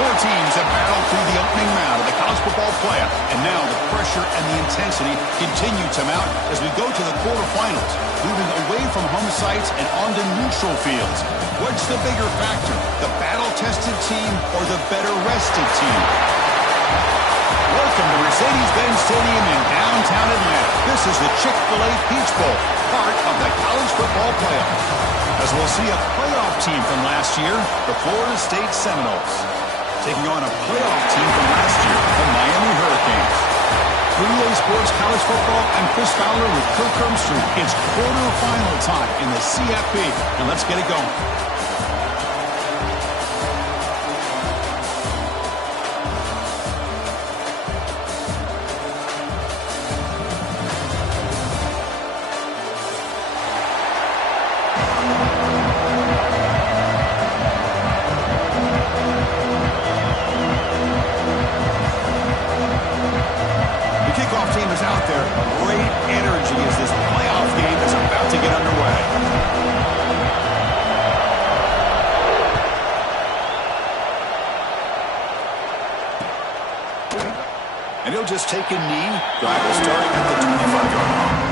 Four teams have battled through the opening round of the college football playoff, and now the pressure and the intensity continue to mount as we go to the quarterfinals, moving away from home sites and onto neutral fields. What's the bigger factor, the battle-tested team or the better-rested team? Welcome to Mercedes-Benz Stadium in downtown Atlanta. This is the Chick-fil-A Peach Bowl, part of the college football playoff. As we'll see a playoff team from last year, the Florida State Seminoles, taking on a playoff team from last year, the Miami Hurricanes. 3A Sports College Football, I'm Chris Fowler with Kirk Herbstreit. It's quarterfinal time in the CFP, and let's get it going. And he'll just take a knee. Drive will start at the 25-yard line.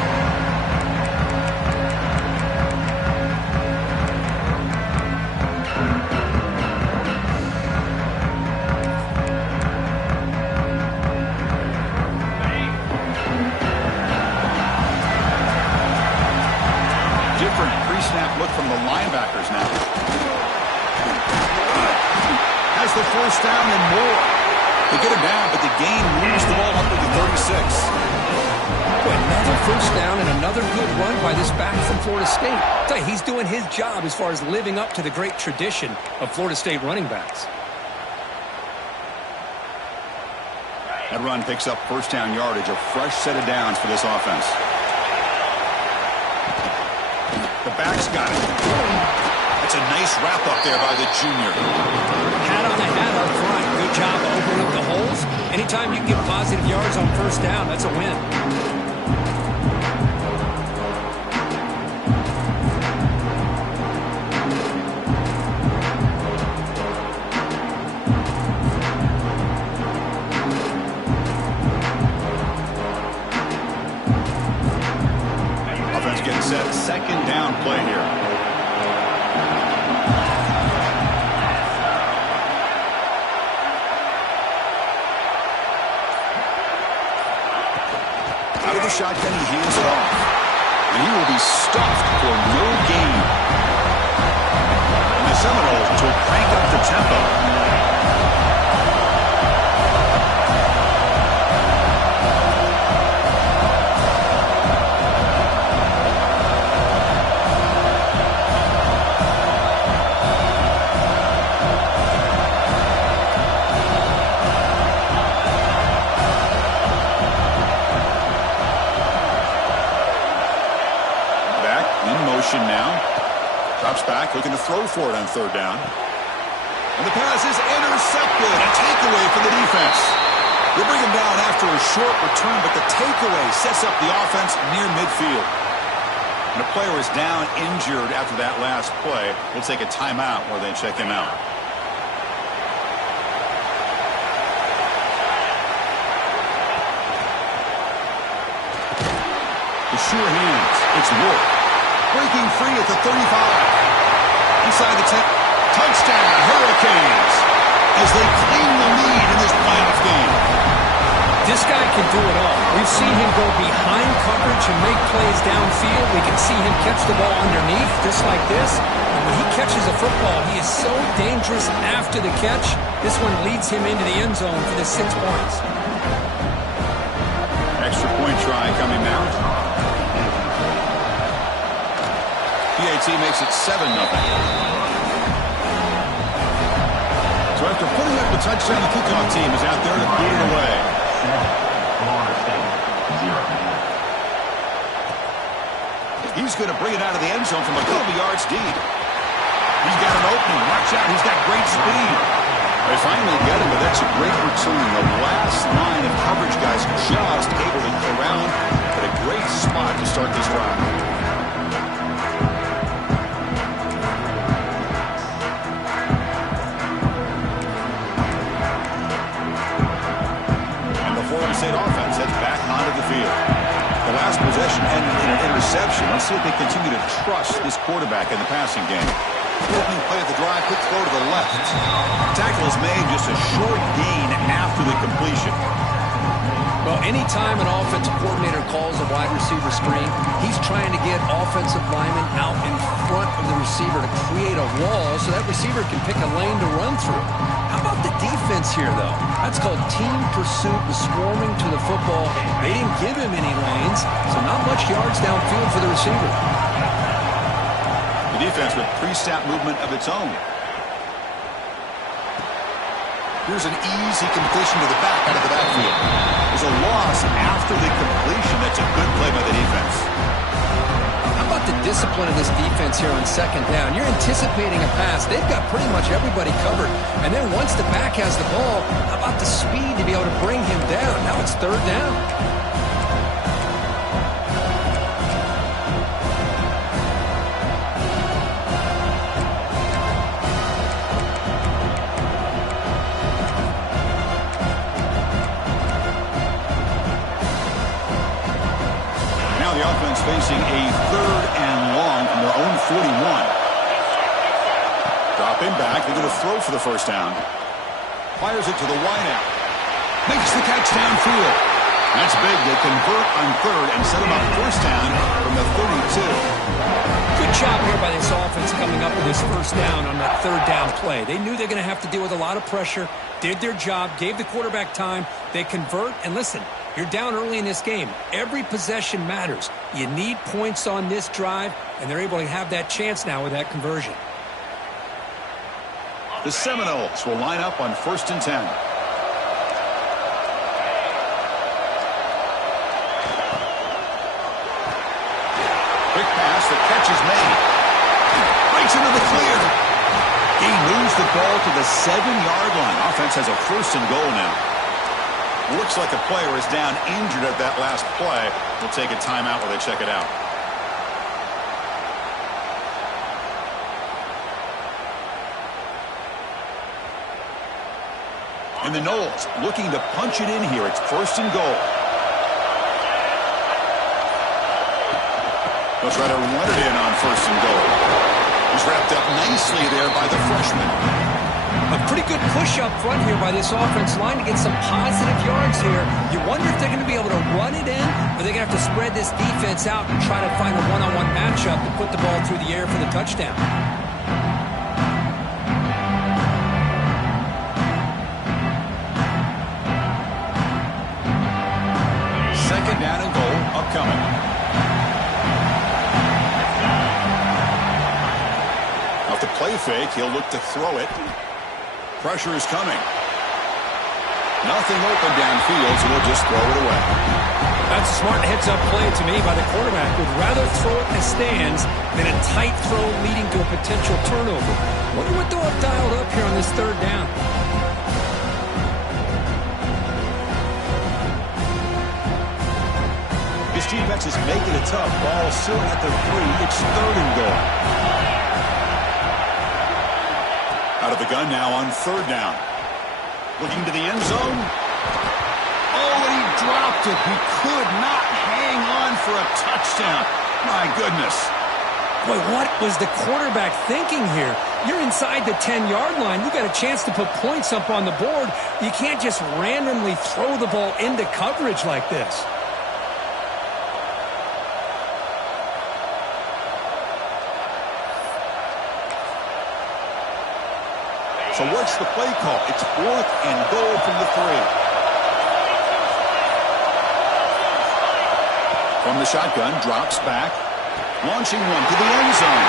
Different pre-snap look from the linebackers now. Has the first down and more. They get him down, but the gain moves the ball up to the 36. Another first down and another good run by this back from Florida State. I'll tell you, he's doing his job as far as living up to the great tradition of Florida State running backs. That run picks up first down yardage, a fresh set of downs for this offense. The back's got it. That's a nice wrap up there by the junior. Hat on the hat up front. Good job opening up the holes. Anytime you can get positive yards on first down, that's a win. Offense getting set. Second down play here. Shotgun, he hands it off. And he will be stuffed for no gain. And the Seminoles will crank up the tempo. Now drops back, looking to throw for it on third down, and the pass is intercepted. A takeaway for the defense. They bring him down after a short return, but the takeaway sets up the offense near midfield. And the player is down injured after that last play. We'll take a timeout where they check him out. The sure hands. It's Wolf. Breaking free at the 35. Inside the 10. Touchdown, Hurricanes, as they claim the lead in this playoff game. This guy can do it all. We've seen him go behind coverage and make plays downfield. We can see him catch the ball underneath, just like this. And when he catches a football, he is so dangerous after the catch. This one leads him into the end zone for the 6 points. Extra point try coming now. PAT makes it 7-0. So after putting up the touchdown, the kickoff team is out there to boot it away. Florida State, 0. He's going to bring it out of the end zone from a couple yards deep. He's got an opening. Watch out. He's got great speed. They finally get him, but that's a great return. The last line of coverage guys just able to get around at a great spot to start this drive. State offense heads back onto the field. The last possession ended in an interception. Let's see if they continue to trust this quarterback in the passing game. Opening play of the drive, quick throw to the left. Tackle is made, just a short gain after the completion. Well, anytime an offensive coordinator calls a wide receiver screen, he's trying to get offensive linemen out in front of the receiver to create a wall so that receiver can pick a lane to run through. How about the defense here, though? That's called team pursuit and swarming to the football. They didn't give him any lanes, so not much yards downfield for the receiver. The defense with pre-snap movement of its own. Here's an easy completion to the back out of the backfield. There's a loss after the completion. That's a good play by the defense. How about the discipline of this defense here on second down? You're anticipating a pass. They've got pretty much everybody covered. And then once the back has the ball, how about the speed to be able to bring him down? Now it's third down. Facing a third and long from their own 41. Dropping back. They're going to throw for the first down. Fires it to the wideout. Makes the catch downfield. That's big. They convert on third and set them up first down from the 32. Good job here by this offense coming up with this first down on that third down play. They knew they're going to have to deal with a lot of pressure, did their job, gave the quarterback time. They convert, and listen, you're down early in this game. Every possession matters. You need points on this drive, and they're able to have that chance now with that conversion. The Seminoles will line up on 1st and 10. Quick pass, the catch is made. Breaks into the clear. He moves the ball to the 7-yard line. Offense has a 1st and goal now. Looks like a player is down injured at that last play. We'll take a timeout while they check it out. And the Noles looking to punch it in here. It's 1st and goal. They'll try to run it in on 1st and goal. He's wrapped up nicely there by the freshman. A pretty good push up front here by this offense line to get some positive yards here. You wonder if they're going to be able to run it in, or they're going to have to spread this defense out and try to find a one-on-one matchup to put the ball through the air for the touchdown. Second down and goal upcoming. Off the play fake, he'll look to throw it. Pressure is coming. Nothing open downfield, so we'll just throw it away. That's a smart heads-up play to me by the quarterback. Would rather throw it in the stands than a tight throw leading to a potential turnover. Wonder what they'll have dialed up here on this third down. This defense is making it tough. Ball still at the 3. It's 3rd and goal. Out of the gun now on 3rd down. Looking to the end zone. Oh, and he dropped it. He could not hang on for a touchdown. My goodness. Boy, what was the quarterback thinking here? You're inside the 10-yard line. You got a chance to put points up on the board. You can't just randomly throw the ball into coverage like this. So what's the play call? It's 4th and goal from the 3. From the shotgun, drops back. Launching one to the end zone.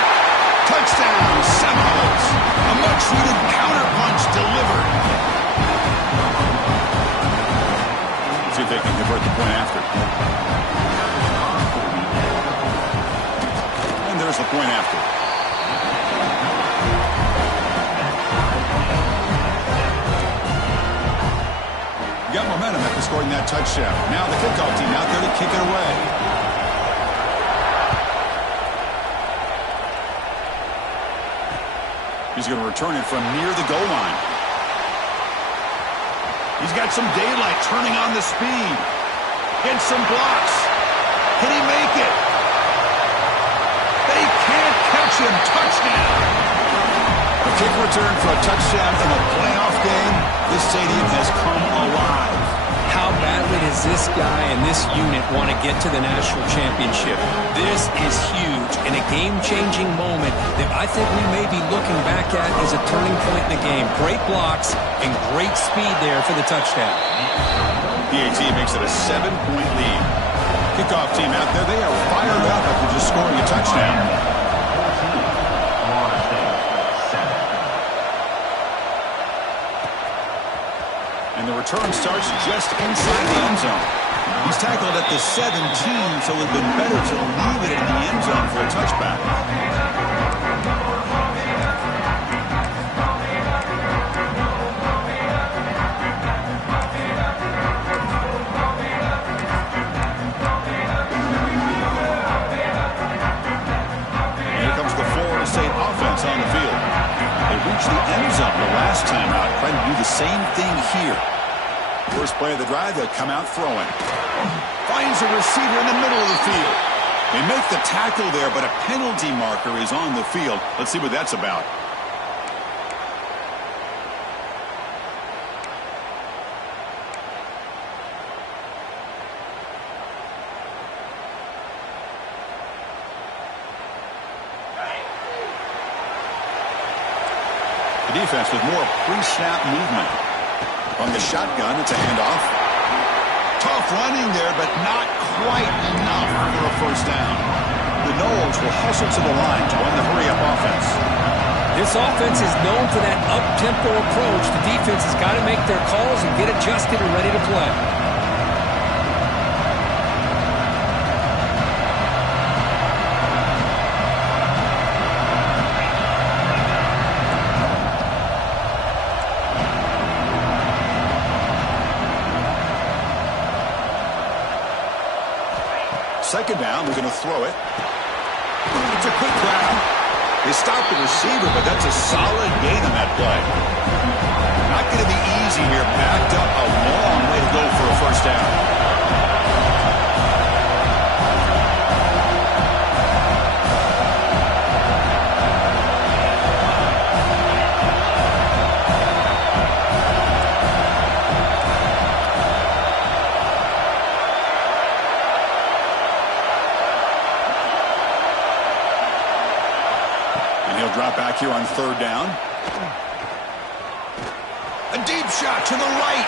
Touchdown, Seminoles. A much-needed counterpunch delivered. Let's see if they can convert the point after. And there's the point after. Got momentum after scoring that touchdown. Now the kickoff team out there to kick it away. He's going to return it from near the goal line. He's got some daylight, turning on the speed. Gets some blocks. Can he make it? They can't catch him. Touchdown. A kick return for a touchdown in a playoff game. This stadium has come alive. How badly does this guy and this unit want to get to the national championship? This is huge and a game-changing moment that I think we may be looking back at as a turning point in the game. Great blocks and great speed there for the touchdown. PAT makes it a 7-point lead. Kickoff team out there, they are fired up after just scoring a touchdown. And the return starts just inside the end zone. He's tackled at the 17, so it would have been better to leave it in the end zone for a touchback. And here comes the Florida State offense on the field. They reached the end zone the last time out. Trying to do the same thing here. First play of the drive, they'll come out throwing. Finds a receiver in the middle of the field. They make the tackle there, but a penalty marker is on the field. Let's see what that's about. The defense with more pre-snap movement. On the shotgun, it's a handoff. Tough running there, but not quite enough for a first down. The Noles will hustle to the line to run the hurry-up offense. This offense is known for that up-tempo approach. The defense has got to make their calls and get adjusted and ready to play. Second down, they're going to throw it. It's a quick grab. They stop the receiver, but that's a solid gain on that play. Not going to be easy here. Backed up a long way to go for a first down. Drop back here on third down. A deep shot to the right.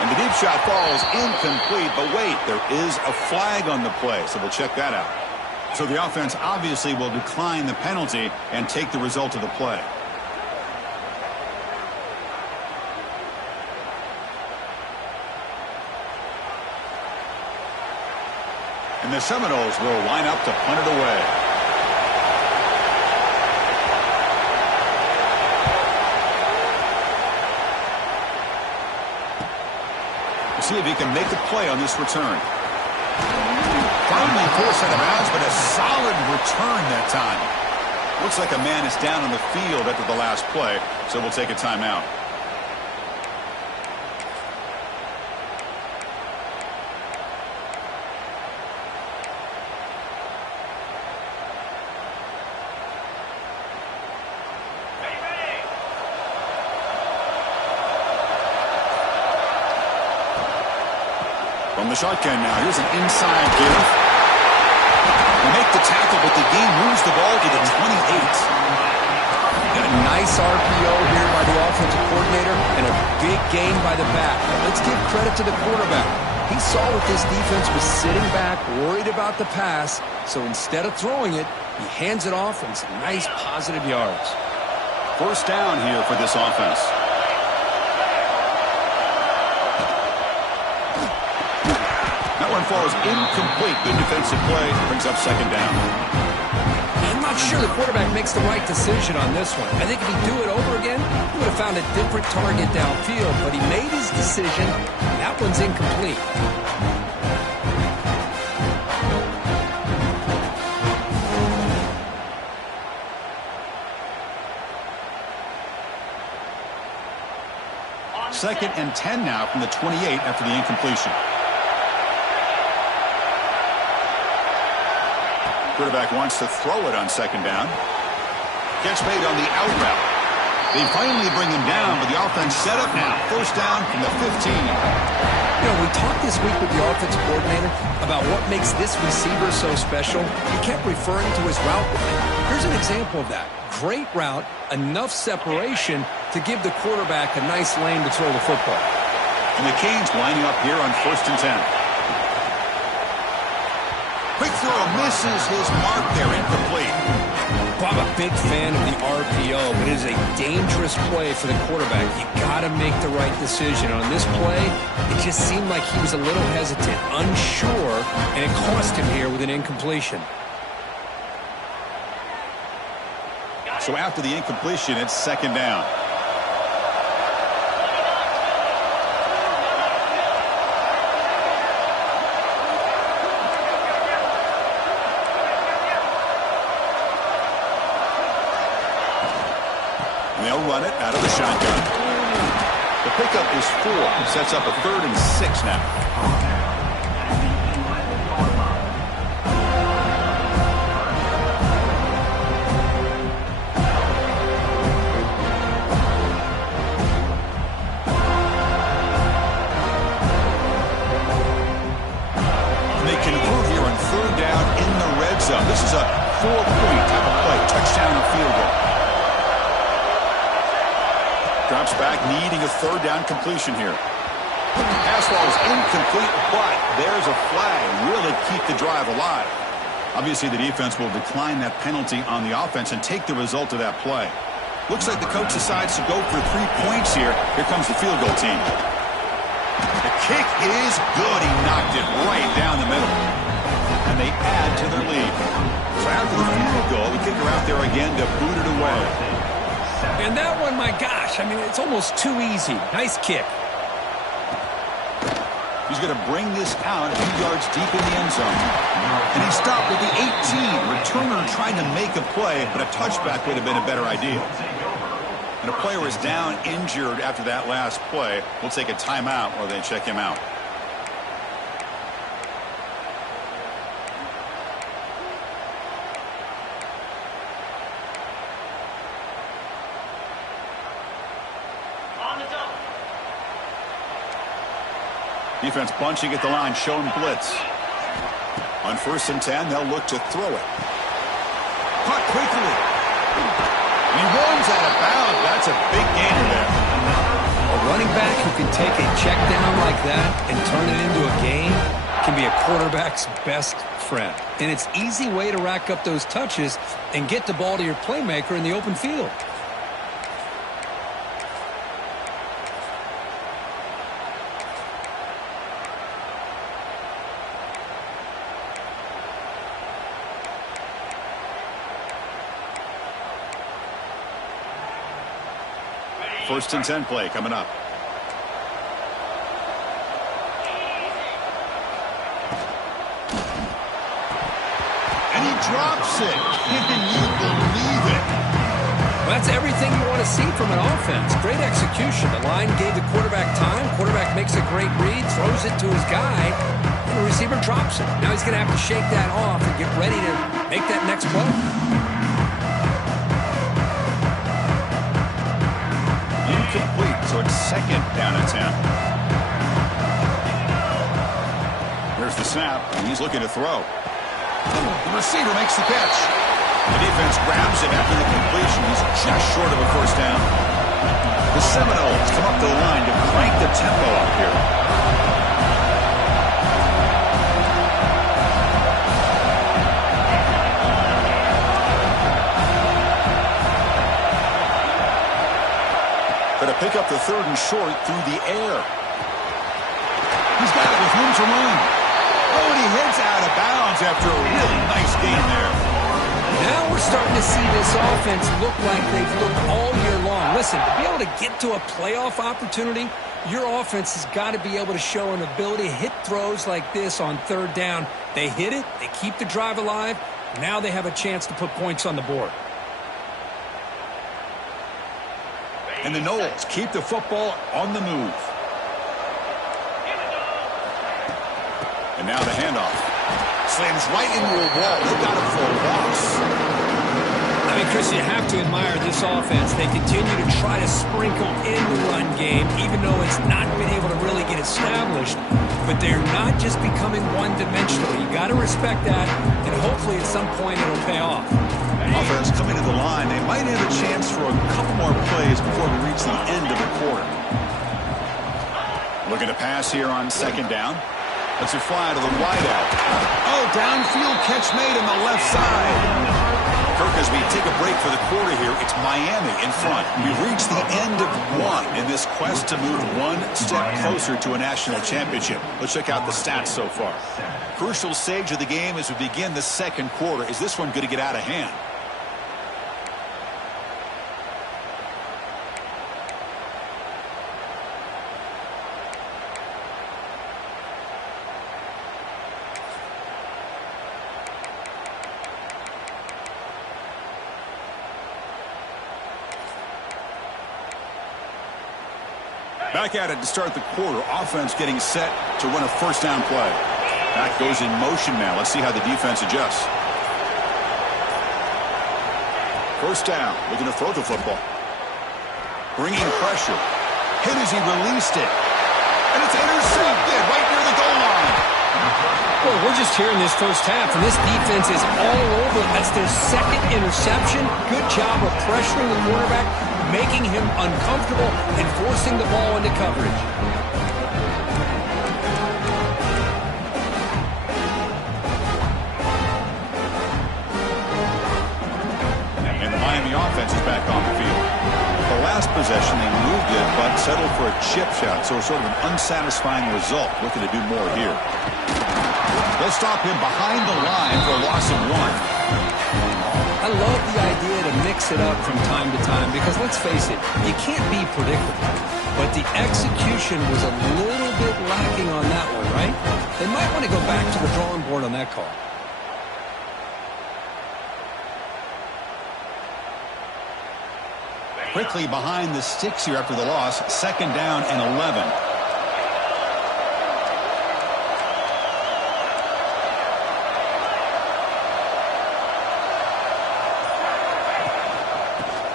And the deep shot falls incomplete. But wait, there is a flag on the play, so we'll check that out. So the offense obviously will decline the penalty and take the result of the play. And the Seminoles will line up to punt it away. See if he can make a play on this return. Finally forced out of bounds, but a solid return that time. Looks like a man is down on the field after the last play, so we'll take a timeout. From the shotgun now, here's an inside give. They make the tackle, but the game moves the ball to the 28. Got a nice RPO here by the offensive coordinator and a big gain by the back. But let's give credit to the quarterback. He saw what this defense was sitting back, worried about the pass, so instead of throwing it, he hands it off and some nice positive yards. First down here for this offense. That one falls incomplete. Good defensive play. Brings up second down. I'm not sure the quarterback makes the right decision on this one. I think if he'd do it over again, he would have found a different target downfield. But he made his decision. That one's incomplete. On 2nd and 10 now from the 28 after the incompletion. Quarterback wants to throw it on 2nd down. Gets made on the out route. They finally bring him down, but the offense set up now. 1st down from the 15. You know, we talked this week with the offensive coordinator about what makes this receiver so special. He kept referring to his route running. Here's an example of that. Great route, enough separation to give the quarterback a nice lane to throw the football. And the Canes lining up here on 1st and 10. Quick throw misses his mark there, incomplete. Well, I'm a big fan of the RPO, but it is a dangerous play for the quarterback. You got to make the right decision. On this play, it just seemed like he was a little hesitant, unsure, and it cost him here with an incompletion. So after the incompletion, it's 2nd down. They'll run it out of the shotgun. The pickup is 4. Sets up a 3rd and 6 now. And they convert here on 3rd down in the red zone. This is a 4-point type of play. Touchdown or field goal. Drops back, needing a 3rd down completion here. Pass ball is incomplete, but there's a flag. Really keep the drive alive. Obviously, the defense will decline that penalty on the offense and take the result of that play. Looks like the coach decides to go for 3 points here. Here comes the field goal team. The kick is good. He knocked it right down the middle. And they add to their lead. So after the field goal, the kicker out there again to boot it away. And that one, my gosh, I mean, it's almost too easy. Nice kick. He's going to bring this out a few yards deep in the end zone. And he stopped at the 18. Returner trying to make a play, but a touchback would have been a better idea. And a player is down injured after that last play. We'll take a timeout while they check him out. Defense bunching at the line, showing blitz. On 1st and 10, they'll look to throw it. Caught quickly. He runs out of bounds. That's a big gainer there. A running back who can take a check down like that and turn it into a gain can be a quarterback's best friend. And it's an easy way to rack up those touches and get the ball to your playmaker in the open field. First and 10 play coming up. And he drops it. Can you believe it? Well, that's everything you want to see from an offense. Great execution. The line gave the quarterback time. Quarterback makes a great read, throws it to his guy, and the receiver drops it. Now he's going to have to shake that off and get ready to make that next play. Incomplete, so it's 2nd down and 10. There's the snap, and he's looking to throw. The receiver makes the catch. The defense grabs it after the completion. He's just short of a 1st down. The Seminoles come up the line to crank the tempo up here. Going to pick up the 3rd and short through the air. He's got it with room to run. Oh, and he heads out of bounds after a really nice gain there. Now we're starting to see this offense look like they've looked all year long. Listen, to be able to get to a playoff opportunity, your offense has got to be able to show an ability to hit throws like this on 3rd down. They hit it, they keep the drive alive. Now they have a chance to put points on the board. And the Noles keep the football on the move. And now the handoff. Slams right into a wall. They got it for a loss. I mean, Chris, you have to admire this offense. They continue to try to sprinkle in the run game, even though it's not been able to really get established. But they're not just becoming one-dimensional. You got to respect that, and hopefully at some point it'll pay off. Offense coming to the line. They might have a chance for a couple more plays before we reach the end of the quarter. Looking to pass here on second down. Let's it fly to the wideout. Oh, downfield catch made on the left side. Kirk, as we take a break for the quarter here, it's Miami in front. We've reached the end of one in this quest to move one step closer to a national championship. Let's check out the stats so far. Crucial stage of the game as we begin the second quarter. Is this one going to get out of hand? Back at it to start the quarter. Offense getting set to run a first down play. Back goes in motion now. Let's see how the defense adjusts. First down. Looking to throw the football. Bringing pressure. Hit as he released it. And it's intercepted right near the goal line. Well, we're just here in this first half, and this defense is all over. That's their second interception. Good job of pressuring the quarterback, making him uncomfortable, and forcing the ball into coverage. And the Miami offense is back on the field. The last possession, they moved it, but settled for a chip shot, so sort of an unsatisfying result. Looking to do more here. They'll stop him behind the line for a loss of one. I love the idea to mix it up from time to time because, let's face it, you can't be predictable. But the execution was a little bit lacking on that one, right? They might want to go back to the drawing board on that call. Quickly behind the sticks here after the loss. Second down and 11.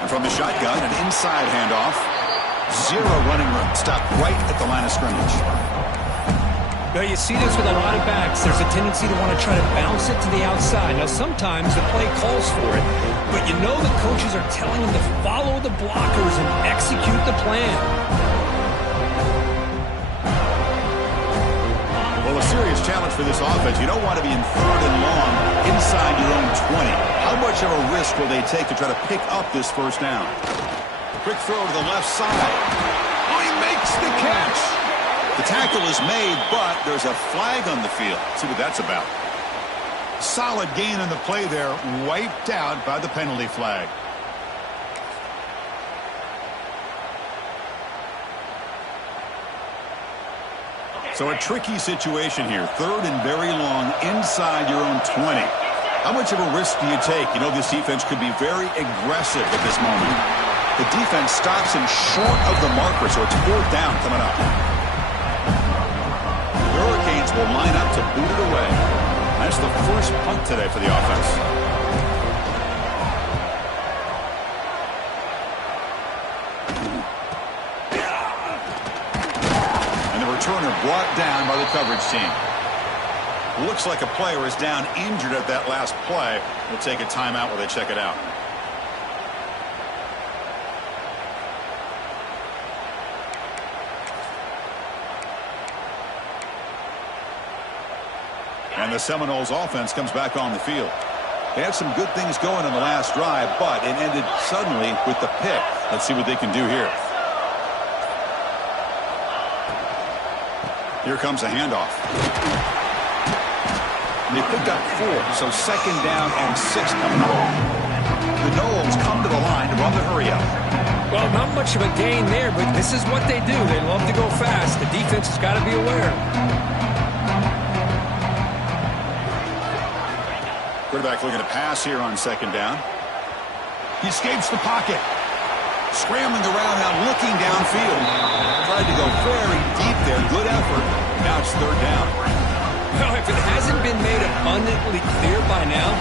From the shotgun, an inside handoff. Zero running room. Stop right at the line of scrimmage. Now, you see this with a lot of backs. There's a tendency to want to try to bounce it to the outside. Now, sometimes the play calls for it, but you know the coaches are telling them to follow the blockers and execute the plan. Well, a serious challenge for this offense. You don't want to be in third and long inside your own 20. How much of a risk will they take to try to pick up this first down? Quick throw to the left side. Oh, he makes the catch. The tackle is made, but there's a flag on the field. Let's see what that's about. Solid gain on the play there, wiped out by the penalty flag. So a tricky situation here. Third and very long inside your own 20. How much of a risk do you take? You know this defense could be very aggressive at this moment. The defense stops him short of the marker, so it's fourth down coming up. The Hurricanes will line up to boot it away. That's the first punt today for the offense. And the returner brought down by the coverage team. Looks like a player is down injured at that last play. We'll take a timeout while they check it out. And the Seminoles offense comes back on the field. They had some good things going on the last drive, but it ended suddenly with the pick. Let's see what they can do here. Here comes a handoff. They picked up 4, so second down and 6 coming up. The Noles come to the line to run the hurry up. Well, not much of a gain there, but this is what they do. They love to go fast. The defense has got to be aware. Quarterback looking to pass here on second down. He escapes the pocket. Scrambling around now, looking downfield. Tried to go very deep there. Good effort. Now it's third down. Well, if it hasn't been made abundantly clear by now,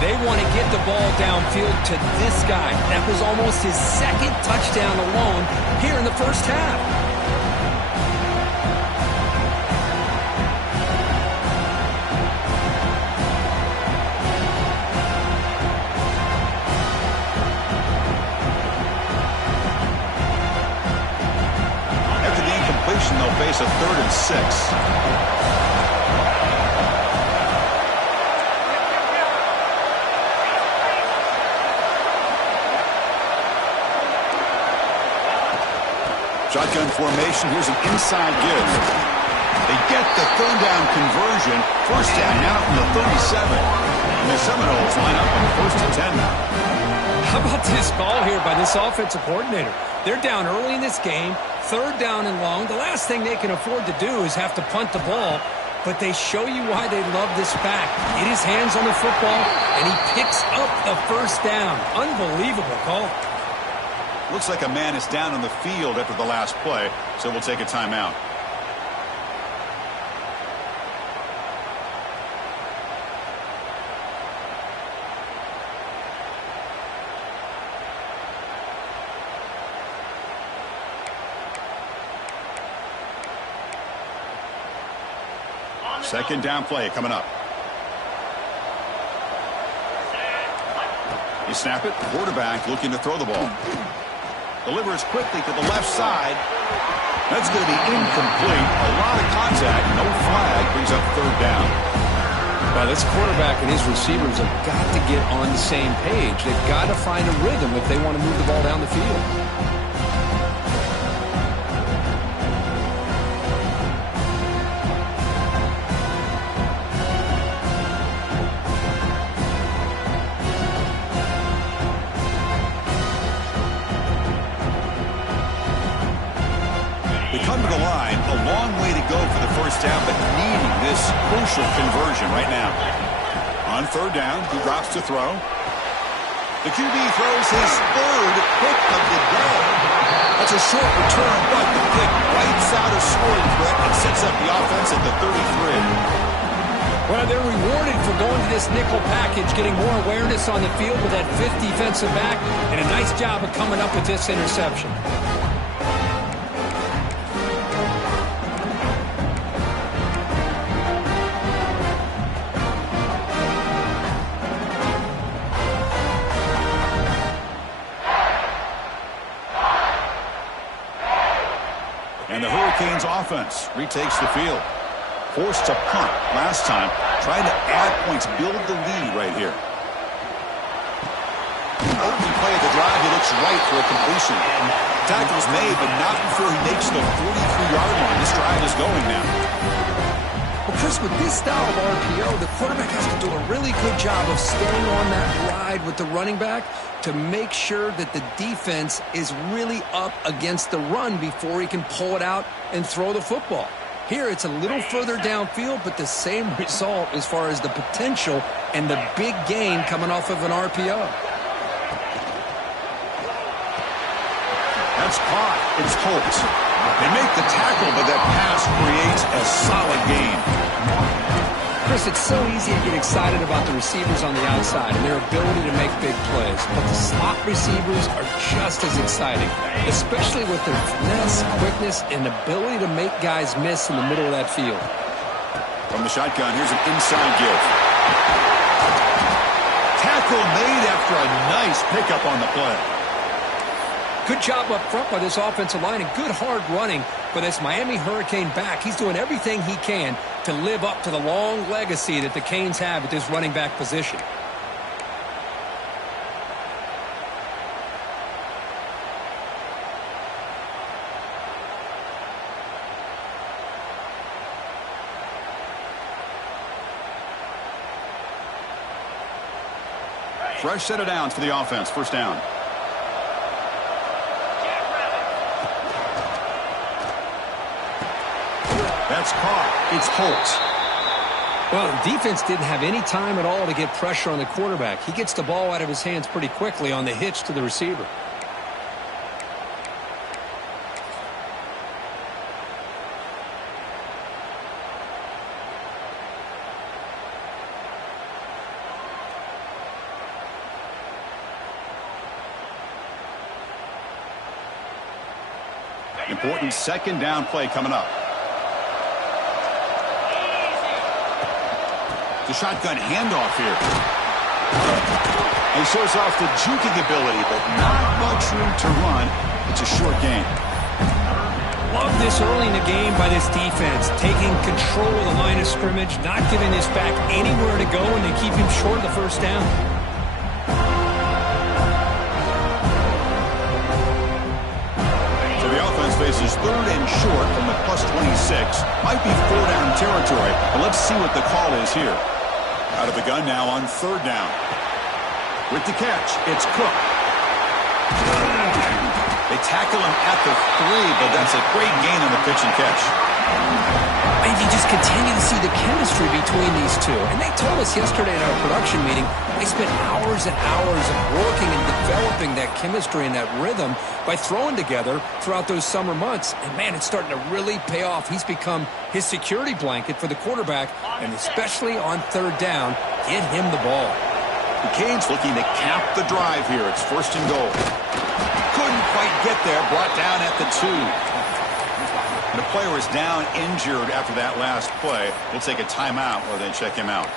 they want to get the ball downfield to this guy. That was almost his second touchdown alone here in the first half. After the incompletion, they'll face a 3rd and 6. Shotgun formation. Here's an inside give. They get the third down conversion. First down now from the 37. And the Seminoles line up on 1st and 10 now. How about this call here by this offensive coordinator? They're down early in this game, 3rd down and long. The last thing they can afford to do is have to punt the ball, but they show you why they love this back. Get his hands on the football, and he picks up the first down. Unbelievable call. Looks like a man is down on the field after the last play, so we'll take a timeout. Second down play coming up. You snap it, quarterback looking to throw the ball. Delivers quickly to the left side. That's going to be incomplete. A lot of contact. No flag. Brings up 3rd down. Well, this quarterback and his receivers have got to get on the same page. They've got to find a rhythm if they want to move the ball down the field. Come to the line, a long way to go for the first down, but needing this crucial conversion right now. On 3rd down, he drops to throw. The QB throws his 3rd pick of the day. That's a short return, but the pick wipes out a scoring threat and sets up the offense at the 33. Well, they're rewarded for going to this nickel package, getting more awareness on the field with that 5th defensive back, and a nice job of coming up with this interception. And the Hurricanes offense retakes the field. Forced to punt last time. Trying to add points, build the lead right here. Open play of the drive. He looks right for a completion. Tackle's made, but not before he makes the 43-yard line. This drive is going now. Well, Chris, with this style of RPO, the quarterback has to do a really good job of staying on that ride with the running back to make sure that the defense is really up against the run before he can pull it out and throw the football. Here, it's a little further downfield, but the same result as far as the potential and the big gain coming off of an RPO. That's caught. It's Holt. They make the tackle, but that pass creates a solid gain. Chris, it's so easy to get excited about the receivers on the outside and their ability to make big plays, but the slot receivers are just as exciting, especially with their finesse, quickness, and ability to make guys miss in the middle of that field. From the shotgun, here's an inside give. Tackle made after a nice pickup on the play. Good job up front by this offensive line and good hard running for this Miami Hurricane back. He's doing everything he can to live up to the long legacy that the Canes have at this running back position. Fresh set of downs for the offense. First down. That's caught. It's Holt. Well, the defense didn't have any time at all to get pressure on the quarterback. He gets the ball out of his hands pretty quickly on the hitch to the receiver. Important second down play coming up. The shotgun handoff here. He shows off the juking ability, but not much room to run. It's a short gain. Love this early in the game by this defense, taking control of the line of scrimmage, not giving this back anywhere to go, and they keep him short of the first down. So the offense faces third and short from the +26. Might be 4-down territory, but let's see what the call is here. Out of the gun now on third down. With the catch, it's Cook. They tackle him at the 3, but that's a great gain on the pitch and catch. And you just continue to see the chemistry between these two. And they told us yesterday in our production meeting, they spent hours and hours of working and developing that chemistry and that rhythm by throwing together throughout those summer months. And, man, it's starting to really pay off. He's become his security blanket for the quarterback, and especially on third down, get him the ball. The Canes looking to cap the drive here. It's first and goal. Couldn't quite get there, brought down at the 2. The player is down injured after that last play. We'll take a timeout while they check him out.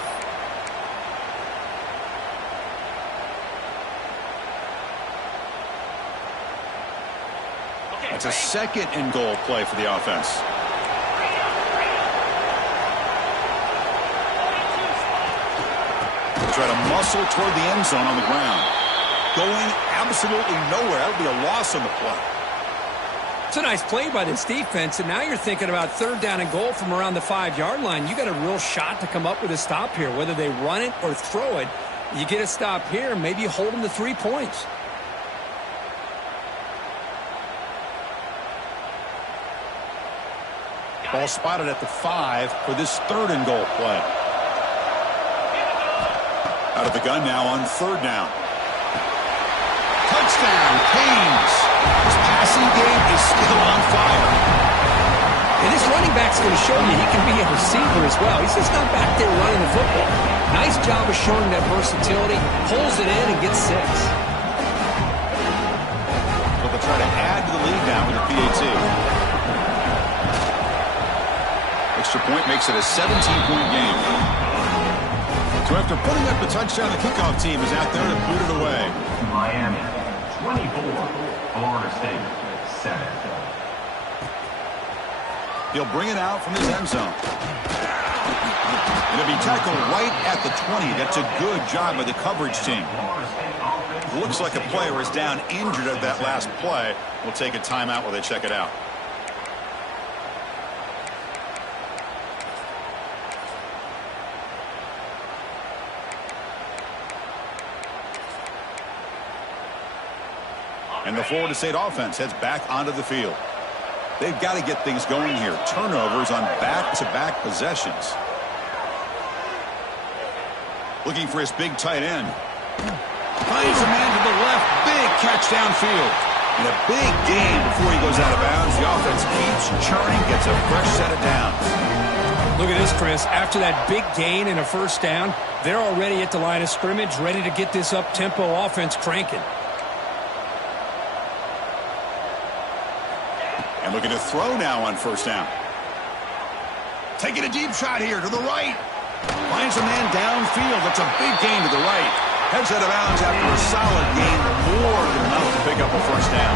It's a second and goal play for the offense. They try to muscle toward the end zone on the ground. Going absolutely nowhere. That'll be a loss on the play. It's a nice play by this defense, and now you're thinking about third down and goal from around the 5-yard line. You got a real shot to come up with a stop here. Whether they run it or throw it, you get a stop here, maybe you hold them to 3 points. Ball spotted at the 5 for this third and goal play. Out of the gun now on third down. Touchdown, Canes. His passing game is still on fire. And this running back's going to show you he can be a receiver as well. He's just not back there running the football. Nice job of showing that versatility. Pulls it in and gets 6. So they'll try to add to the lead now with a PAT. Extra point makes it a 17-point game. So after putting up the touchdown, the kickoff team is out there to boot it away. Miami, 24. Florida State, 7. He'll bring it out from his end zone. It'll be tackled right at the 20. That's a good job by the coverage team. Looks like a player is down injured at that last play. We'll take a timeout while they check it out. And the Florida State offense heads back onto the field. They've got to get things going here. Turnovers on back-to-back possessions. Looking for his big tight end. Finds a man to the left. Big catch downfield. And a big gain before he goes out of bounds. The offense keeps churning, gets a fresh set of downs. Look at this, Chris. After that big gain and a first down, they're already at the line of scrimmage, ready to get this up-tempo offense cranking. And looking to throw now on first down. Taking a deep shot here to the right. Finds a man downfield. That's a big gain to the right. Heads out of bounds after a solid gain. More than enough to pick up a first down.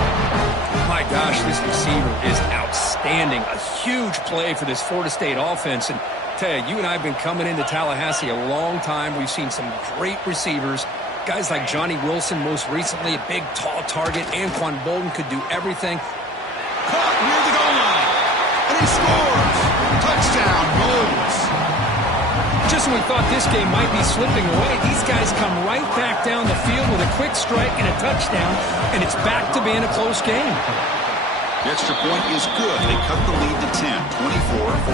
My gosh, this receiver is outstanding. A huge play for this Florida State offense. And tell you and I have been coming into Tallahassee a long time. We've seen some great receivers. Guys like Johnny Wilson, most recently, a big, tall target. Anquan Bolden could do everything. Caught near the goal line. And he scores. Touchdown, Bulls. Just when we thought this game might be slipping away, these guys come right back down the field with a quick strike and a touchdown, and it's back to being a close game. The extra point is good. They cut the lead to 10,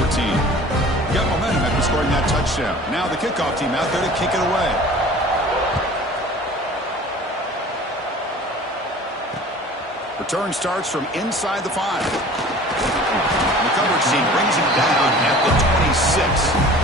24-14. Got momentum after scoring that touchdown. Now the kickoff team out there to kick it away. Return starts from inside the 5. The coverage team brings it down at the 26.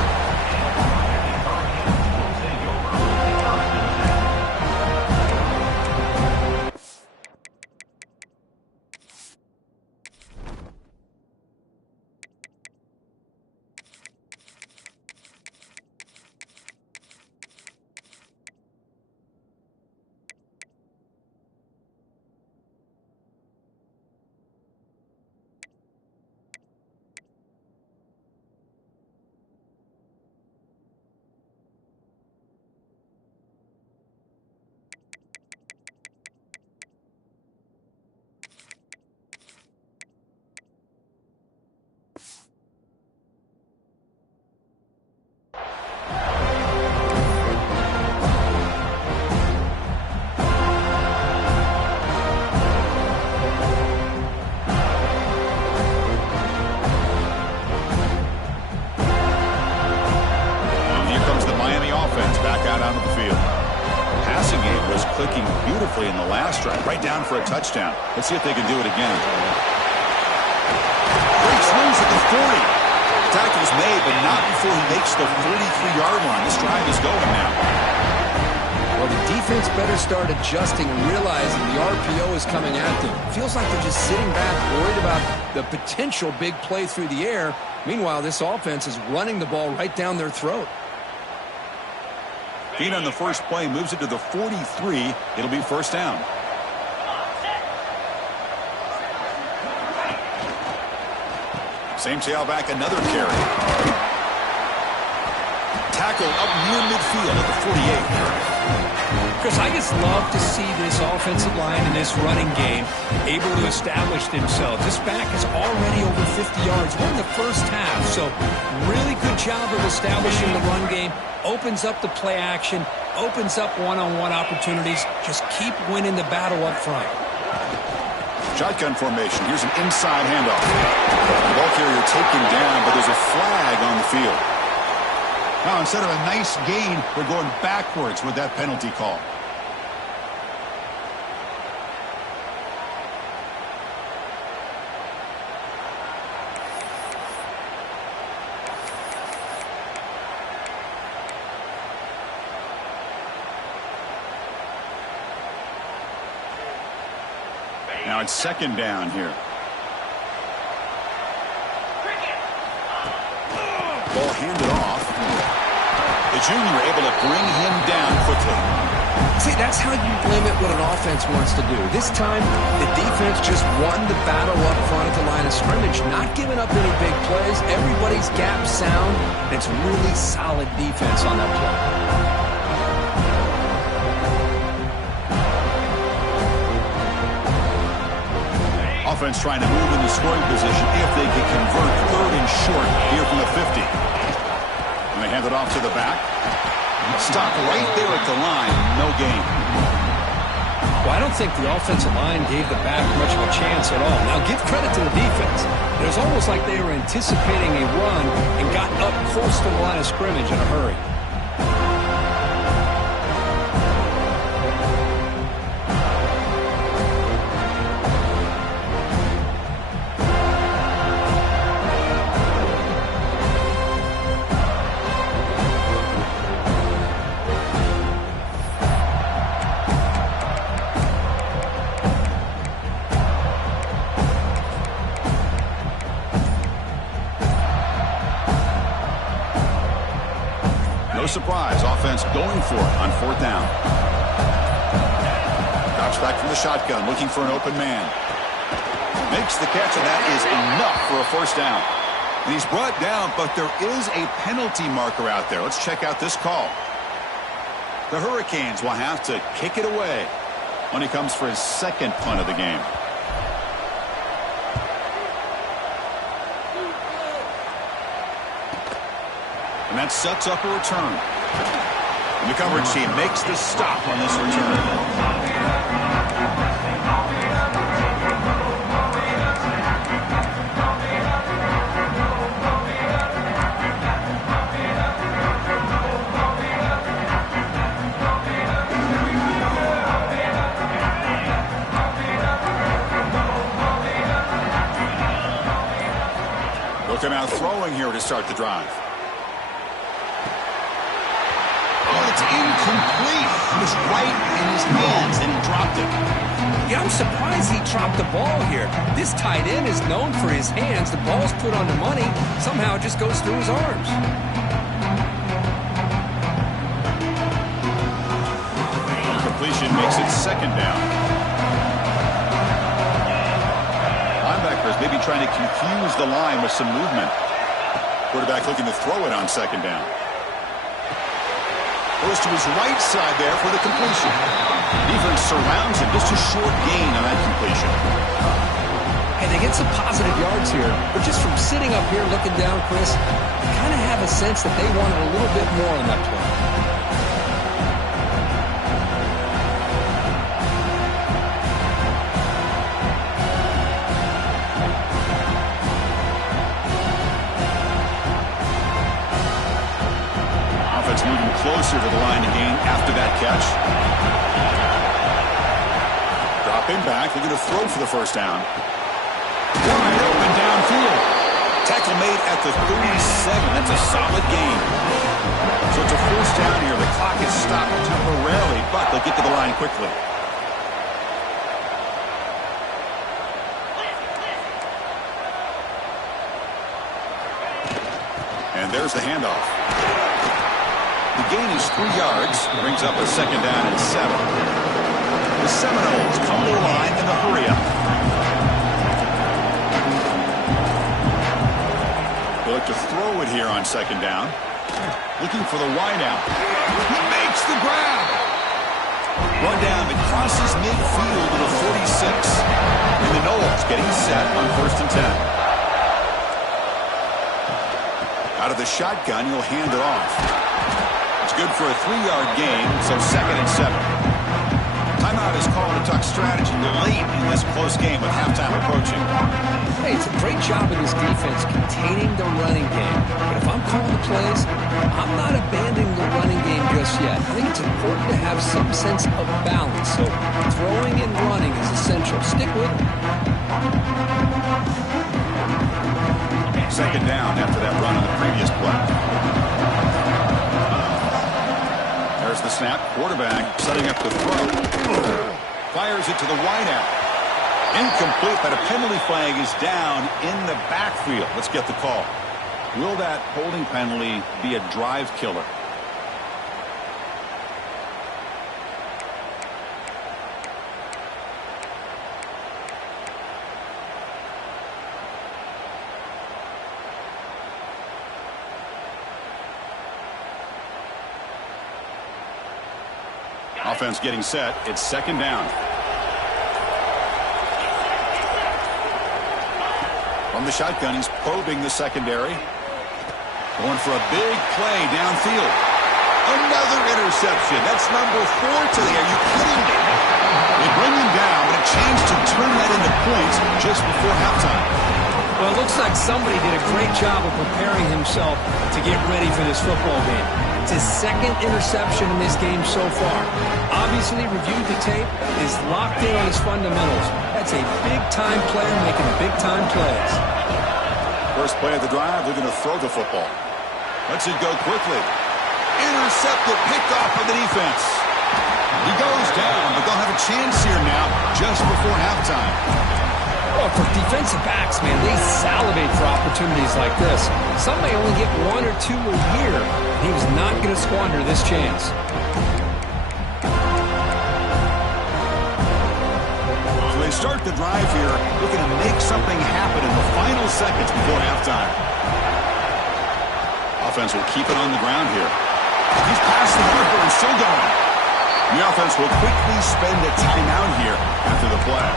beautifully in the last drive, right down for a touchdown. Let's see if they can do it again. Breaks loose at the 40. Tackle's made, but not before he makes the 43-yard line. This drive is going now. Well, the defense better start adjusting and realizing the RPO is coming at them. Feels like they're just sitting back, worried about the potential big play through the air. Meanwhile, this offense is running the ball right down their throat. Gain on the first play moves it to the 43. It'll be first down. Same tailback, another carry. Tackle up near midfield at the 48. Chris, I just love to see this offensive line in this running game able to establish themselves. This back is already over 50 yards. We're in the first half, so really good job of establishing the run game. Opens up the play action, opens up one-on-one opportunities. Just keep winning the battle up front. Shotgun formation. Here's an inside handoff. The ball carrier taken down, but there's a flag on the field. Now, instead of a nice gain, we're going backwards with that penalty call. Now it's second down here. Ball handed off. The junior able to bring him down quickly. See, that's how you limit what an offense wants to do. This time, the defense just won the battle up front at the line of scrimmage, not giving up any big plays. Everybody's gap sound. It's really solid defense on that play. Offense trying to move into scoring position if they can convert third and short here from the 50. And they hand it off to the back. Stop right there at the line. No gain. Well, I don't think the offensive line gave the back much of a chance at all. Now, give credit to the defense. It was almost like they were anticipating a run and got up close to the line of scrimmage in a hurry. No surprise, offense going for it on fourth down. Drops back from the shotgun, looking for an open man. Makes the catch, and that is enough for a first down. And he's brought down, but there is a penalty marker out there. Let's check out this call. The Hurricanes will have to kick it away when he comes for his second punt of the game. And that sets up a return. And the coverage team makes the stop on this return. Looking out throwing here to start the drive. It's incomplete. It was right in his hands, and he dropped it. Yeah, I'm surprised he dropped the ball here. This tight end is known for his hands. The ball's put on the money. Somehow it just goes through his arms. Completion makes it second down. Linebackers maybe trying to confuse the line with some movement. Quarterback looking to throw it on second down. Goes to his right side there for the completion. Defense surrounds him. Just a short gain on that completion. Hey, they get some positive yards here, but just from sitting up here looking down, Chris, you kind of have a sense that they wanted a little bit more on that play. Moving closer to the line to gain after that catch. Dropping back. They're going to throw for the first down. Wide open downfield. Tackle made at the 37. That's a solid gain. So it's a first down here. The clock is stopped temporarily, but they'll get to the line quickly. And there's the handoff. The gain is 3 yards. Brings up a second down and 7. The Seminoles come to the line in the hurry-up. They look to throw it here on second down. Looking for the wideout. He makes the grab. Run down that crosses midfield to the 46. And the Noles getting set on 1st and 10. Out of the shotgun, he'll hand it off. It's good for a 3-yard gain, so 2nd and 7. Timeout is called to talk strategy late in this close game with halftime approaching. Hey, it's a great job of this defense containing the running game. But if I'm calling the plays, I'm not abandoning the running game just yet. I think it's important to have some sense of balance. So throwing and running is essential. Stick with it. Second down after that run on the previous play. There's the snap. Quarterback setting up the throw. Fires it to the wideout. Incomplete, but a penalty flag is down in the backfield. Let's get the call. Will that holding penalty be a drive killer? Offense getting set. It's second down. From the shotgun, he's probing the secondary. Going for a big play downfield. Another interception. That's number 4 today. Are you kidding me? They bring him down, but a chance to turn that into points just before halftime. Well, it looks like somebody did a great job of preparing himself to get ready for this football game. It's his 2nd interception in this game so far. Obviously reviewed the tape, is locked in on his fundamentals. That's a big-time player making big-time plays. First play of the drive, they're going to throw the football. Lets it go quickly. Intercepted, picked off by the defense. He goes down, but they'll have a chance here now just before halftime. Well, for defensive backs, man, they salivate for opportunities like this. Some may only get 1 or 2 a year. He was not going to squander this chance. So they start the drive here, looking to make something happen in the final seconds before halftime. Offense will keep it on the ground here. He's past the marker and still going. The offense will quickly spend a timeout here after the play.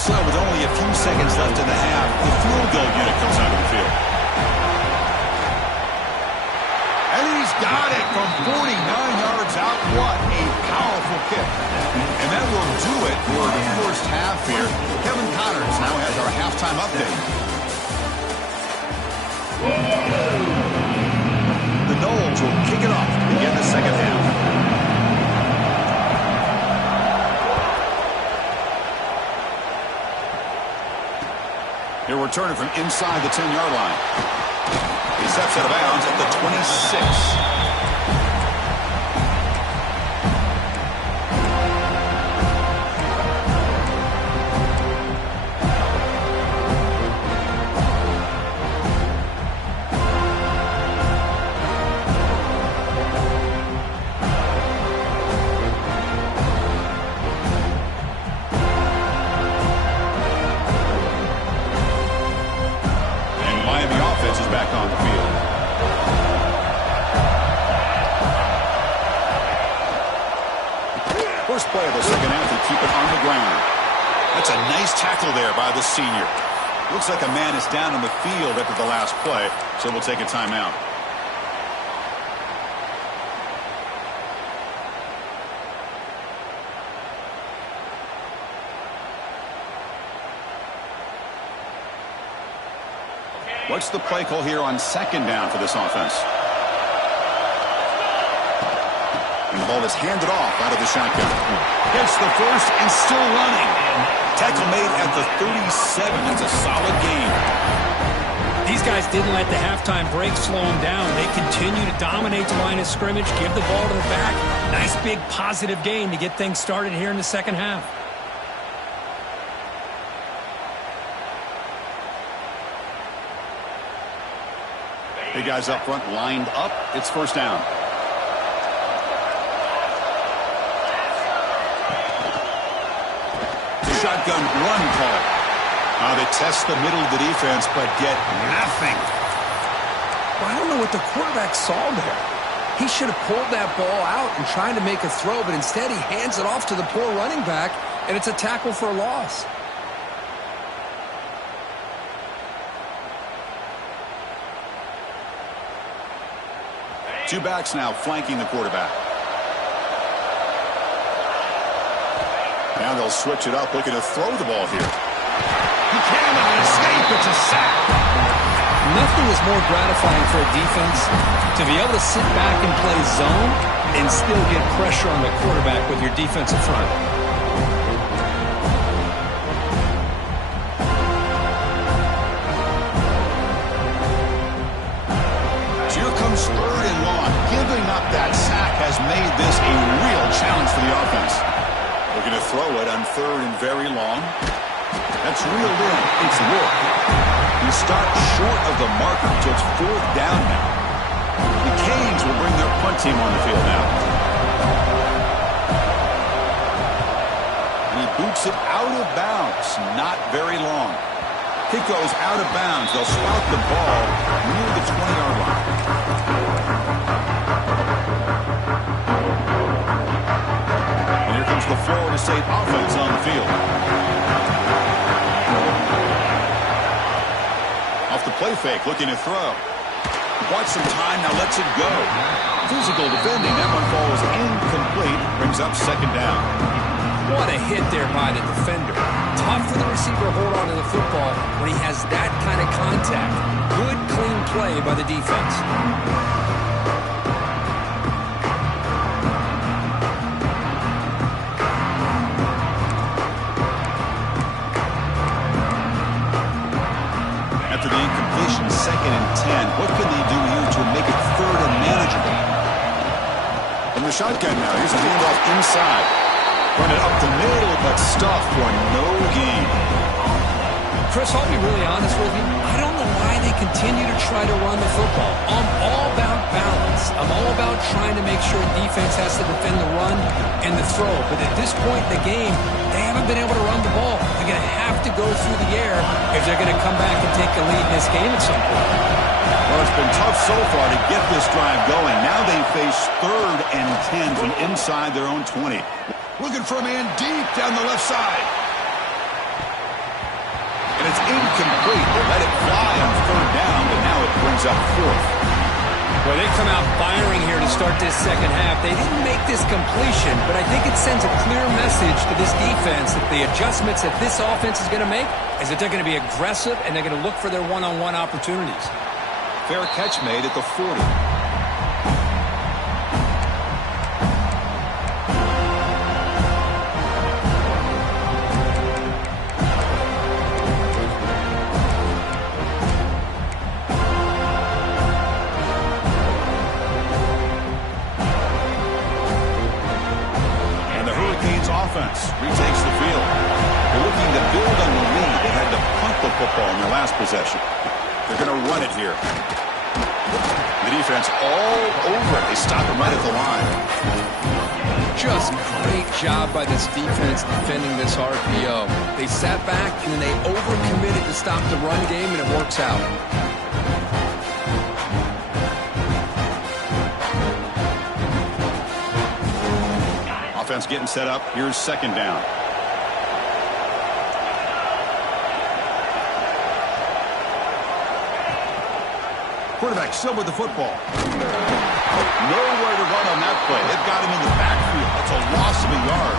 So with only a few seconds left in the half, the field goal unit comes out of the field. And he's got it from 49 yards out. What a powerful kick. And that will do it for the first half here. Kevin Connors now has our halftime update. The Noles will kick it off to begin the second half. He'll return it from inside the 10-yard line. He steps out of bounds at the 26. First play of the second half, they keep it on the ground. That's a nice tackle there by the senior. Looks like a man is down in the field after the last play, so we'll take a timeout. What's the play call here on second down for this offense? ball is handed off out of the shotgun. Gets the first and still running. And tackle made at the 37. That's a solid gain. These guys didn't let the halftime break slow them down. They continue to dominate the line of scrimmage, give the ball to the back. Nice big positive gain to get things started here in the second half. Big guys up front lined up. It's first down. Shotgun run call. They test the middle of the defense, but get nothing. Well, I don't know what the quarterback saw there. He should have pulled that ball out and tried to make a throw, but instead he hands it off to the poor running back, and it's a tackle for a loss. Two backs now flanking the quarterback. Now they'll switch it up, looking to throw the ball here. He cannot escape. It's a sack. Nothing is more gratifying for a defense to be able to sit back and play zone and still get pressure on the quarterback with your defensive front. So here comes third and long. Giving up that sack has made this a real challenge for the offense. Looking to throw it on third and very long. That's reeled in. It's Rourke. He starts short of the marker, so it's fourth down now. The Canes will bring their punt team on the field now. And he boots it out of bounds. Not very long. Kick goes out of bounds. They'll spot the ball near the 20-yard line. And here comes the Florida State offense on the field. Off the play fake, looking to throw. Watch some time, now lets it go. Physical defending, that one falls incomplete, brings up second down. What a hit there by the defender. Tough for the receiver to hold on to the football when he has that kind of contact. Good, clean play by the defense. After the incompletion, second and 10. What can they do here to make it third and manageable? From the shotgun now, here's a handoff inside. Run it up the middle, but stuff for no gain. Chris, I'll be really honest with you. I don't know why they continue to try to run the football. I'm all about balance. I'm all about trying to make sure defense has to defend the run and the throw. But at this point in the game, they haven't been able to run the ball. They're going to have to go through the air if they're going to come back and take the lead in this game at some point. Well, it's been tough so far to get this drive going. Now they face third and 10 from inside their own 20. Looking for a man deep down the left side. And it's incomplete. They let it fly on third down, but now it brings up fourth. Well, they come out firing here to start this second half. They didn't make this completion, but I think it sends a clear message to this defense that the adjustments that this offense is going to make is that they're going to be aggressive and they're going to look for their one-on-one opportunities. Fair catch made at the 40. Offense retakes the field. They're looking to build on the lead. They had to punt the football in their last possession. They're going to run it here. The defense all over it. They stop him right at the line. Just great job by this defense defending this RPO. They sat back and then they overcommitted to stop the run game, and it works out. Offense getting set up. Here's second down. Quarterback still with the football. Nowhere to run on that play. They've got him in the backfield. That's a loss of a yard.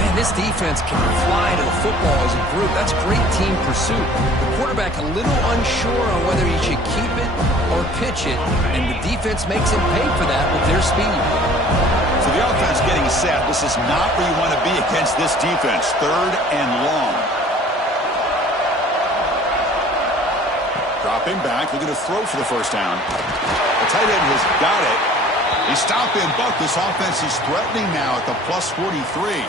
Man, this defense can fly to the football as a group. That's great team pursuit. The quarterback a little unsure on whether he should keep it or pitch it, and the defense makes him pay for that with their speed. So the offense getting set. This is not where you want to be against this defense. 3rd and long. Dropping back, looking to throw for the first down. The tight end has got it. He stopped him, but this offense is threatening now at the plus 43.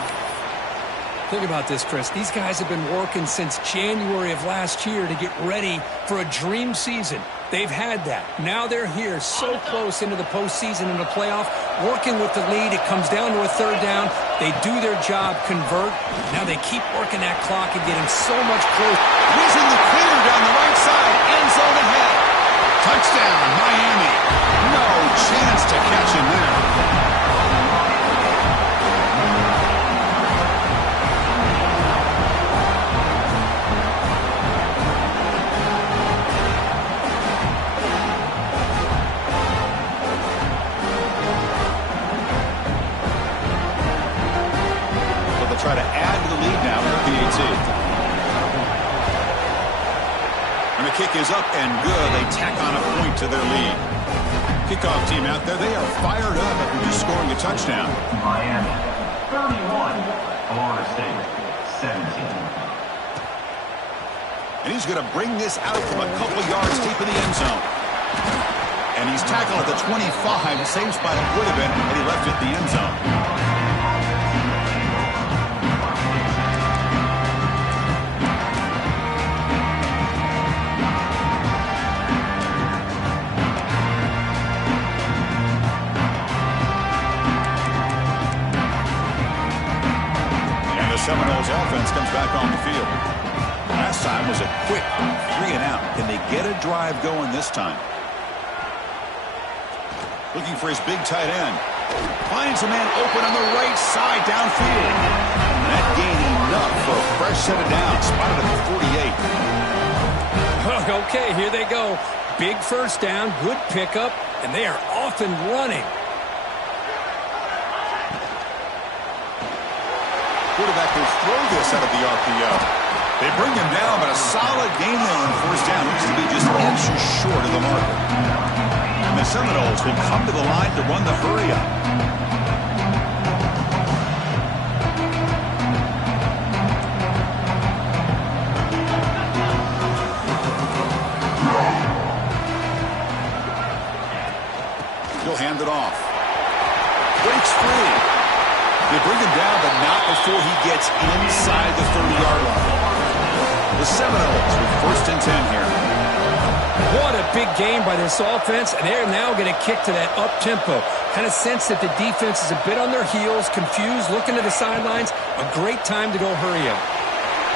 Think about this, Chris. These guys have been working since January of last year to get ready for a dream season. They've had that. Now they're here so close into the postseason and the playoff, working with the lead. It comes down to a 3rd down. They do their job, convert. Now they keep working that clock and getting so much closer. He's in the clear down the right side. End zone ahead. Touchdown, Miami. No chance to catch him there. Try to add to the lead now in the PAT. And the kick is up and good. They tack on a point to their lead. Kickoff team out there. They are fired up after just scoring a touchdown. Miami, 31. Florida State, 17. And he's going to bring this out from a couple yards deep in the end zone. And he's tackled at the 25. Same spot it would have been had he left it in the end zone. Seminoles offense comes back on the field. Last time was a quick 3 and out. Can they get a drive going this time? Looking for his big tight end. Finds a man open on the right side downfield. And that gained enough for a fresh set of downs. Spotted at the 48. Okay, here they go. Big first down, good pickup, and they are off and running. Quarterback will throw this out of the RPO. They bring him down, but a solid game there on first down. Looks to be just inches short of the marker. And the Seminoles will come to the line to run the hurry up. He'll hand it off. Breaks free. They bring him down, but not before he gets inside the 30-yard line. The Seminoles with 1st and 10 here. What a big game by this offense, and they're now going to kick to that up-tempo. Kind of sense that the defense is a bit on their heels, confused, looking to the sidelines. A great time to go hurry up.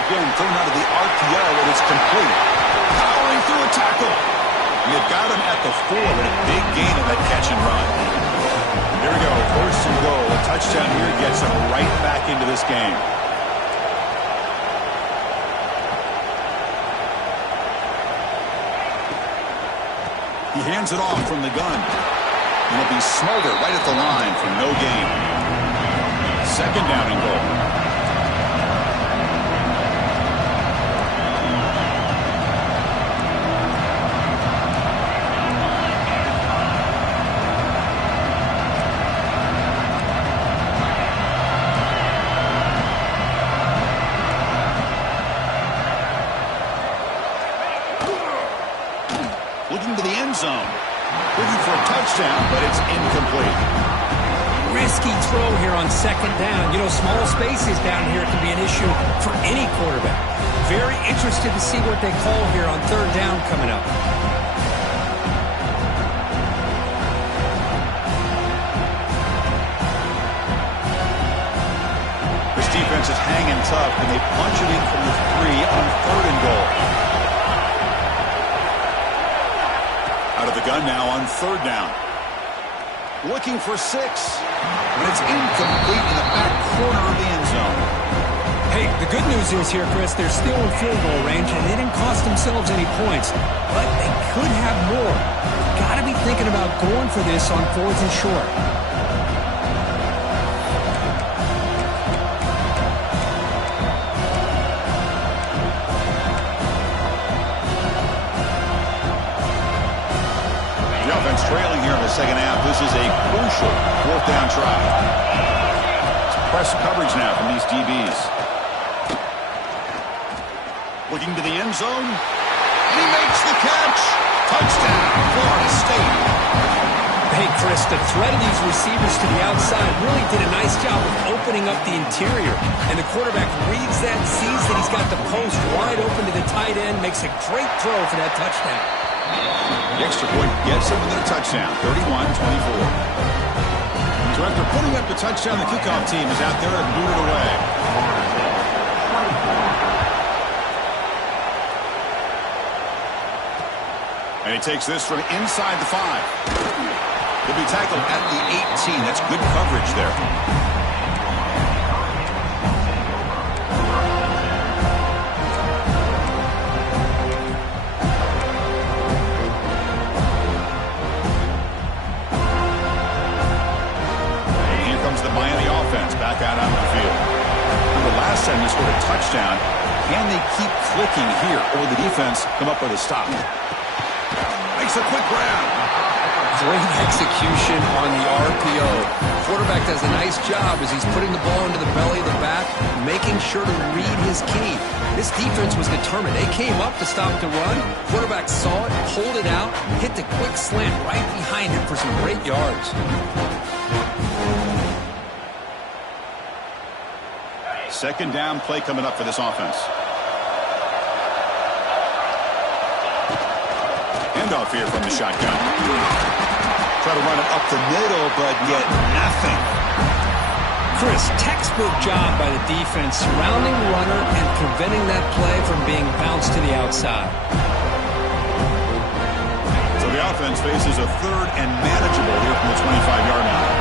Again, thrown out of the RPO, and it's complete. Powering through a tackle. You've got him at the 4, but a big gain of that catch and run. Here we go, 1st and goal. A touchdown here gets them right back into this game. He hands it off from the gun. And it'll be Smolder right at the line for no gain. 2nd down and goal. Zone. Looking for a touchdown, but it's incomplete. Risky throw here on 2nd down. You know, small spaces down here can be an issue for any quarterback. Very interested to see what they call here on 3rd down coming up. This defense is hanging tough, and they punch it in from the 3 on 3rd and goal. Out of the gun now on 3rd down. Looking for 6. But it's incomplete in the back corner of the end zone. Hey, the good news is here, Chris, they're still in field goal range, and they didn't cost themselves any points. But they could have more. Got to be thinking about going for this on 4th and short. coverage now from these DBs. Looking to the end zone. And he makes the catch. Touchdown, Florida State. Hey, Chris, the threat of these receivers to the outside really did a nice job of opening up the interior. And the quarterback reads that, sees that he's got the post wide open to the tight end, makes a great throw for that touchdown. The extra point gets him within a touchdown, 31-24. So after putting up the touchdown, the kickoff team is out there and booted away. And he takes this from inside the 5. He'll be tackled at the 18. That's good coverage there. Here comes the Miami offense back out on the field. The last time they scored a touchdown, can they keep clicking here, or the defense come up with a stop? Makes a quick grab. Great execution on the RPO. Quarterback does a nice job as he's putting the ball into the belly of the back, making sure to read his key. This defense was determined. They came up to stop the run. Quarterback saw it, pulled it out, hit the quick slant right behind him for some great yards. Second down play coming up for this offense. Handoff here from the shotgun. Try to run it up the middle, but get nothing. Chris, textbook job by the defense, surrounding the runner and preventing that play from being bounced to the outside. So the offense faces a third and manageable here from the 25-yard line.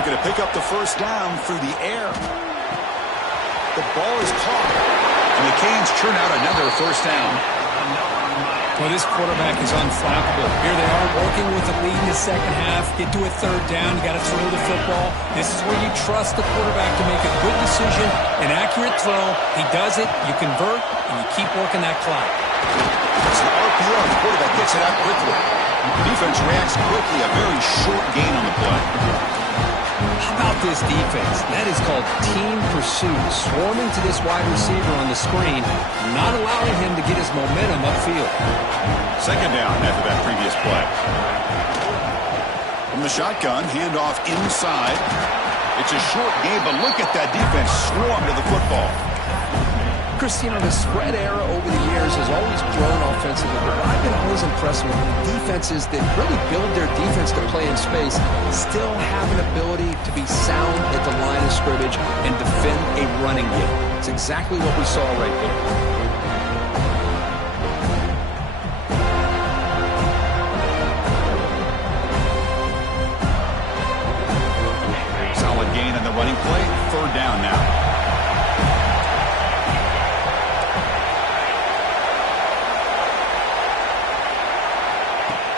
Looking to pick up the first down through the air. The ball is caught, and the Canes churn out another first down. Well, this quarterback is unflappable. Here they are working with the lead in the second half. Get to a third down. You got to throw the football. This is where you trust the quarterback to make a good decision, an accurate throw. He does it. You convert, and you keep working that clock. It's the RPO. The quarterback gets it out quickly. The defense reacts quickly. A very short gain on the play. How about this defense? That is called team pursuit. Swarming to this wide receiver on the screen, not allowing him to get his momentum upfield. Second down after that previous play. From the shotgun, handoff inside. It's a short game, but look at that defense swarm to the football. Christine, the spread era over the years has always grown offensively, but what I've been always impressed with defenses that really build their defense to play in space still have an ability to be sound at the line of scrimmage and defend a running game. It's exactly what we saw right there. Solid gain on the running play. Third down now.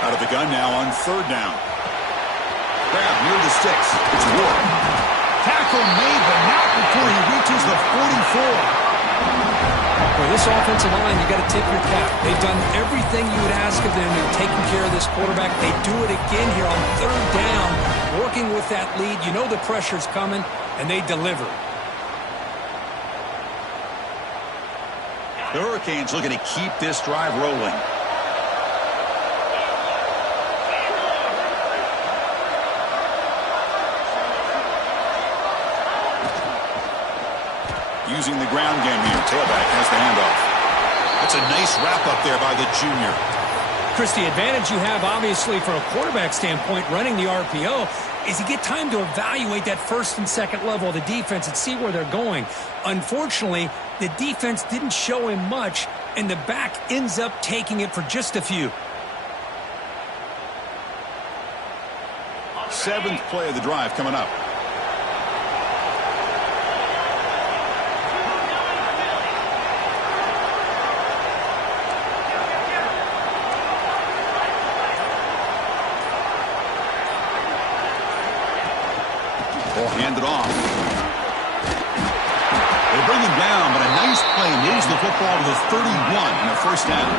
Out of the gun now on third down. Grab near the sticks. It's Ward. Tackle made, but not before he reaches the 44. For this offensive line, you got to tip your cap. They've done everything you would ask of them in taking care of this quarterback. They do it again here on third down, working with that lead. You know the pressure's coming, and they deliver. The Hurricanes looking to keep this drive rolling. Using the ground game here. Tailback has the handoff. That's a nice wrap-up there by the junior. Chris, the advantage you have, obviously, from a quarterback standpoint, running the RPO, is you get time to evaluate that first and second level of the defense and see where they're going. Unfortunately, the defense didn't show him much, and the back ends up taking it for just a few. Seventh play of the drive coming up. Hand it off. They bring him down, but a nice play moves the football to the 31 and a first down.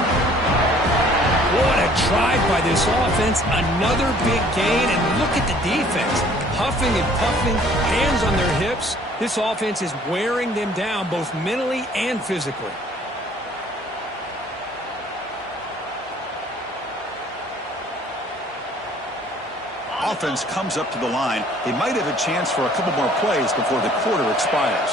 What a drive by this offense. Another big gain, and look at the defense. Huffing and puffing, hands on their hips. This offense is wearing them down both mentally and physically. Offense comes up to the line. They might have a chance for a couple more plays before the quarter expires.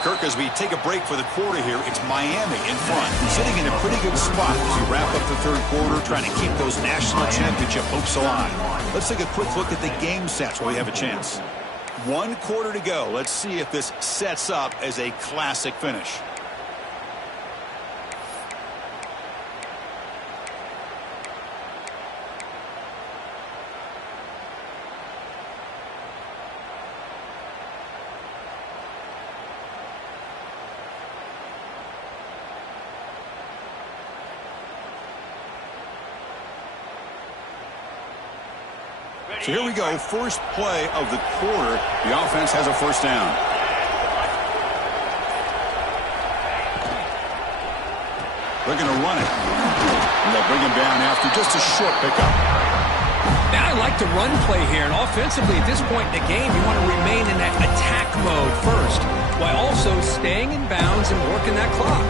Kirk, as we take a break for the quarter here, it's Miami in front, sitting in a pretty good spot as we wrap up the third quarter, trying to keep those national championship hopes alive. Let's take a quick look at the game stats while we have a chance. 1 quarter to go. Let's see if this sets up as a classic finish. So here we go, first play of the quarter. The offense has a first down. They're going to run it. And they'll bring him down after just a short pickup. Now I like the run play here, and offensively at this point in the game, you want to remain in that attack mode first, while also staying in bounds and working that clock.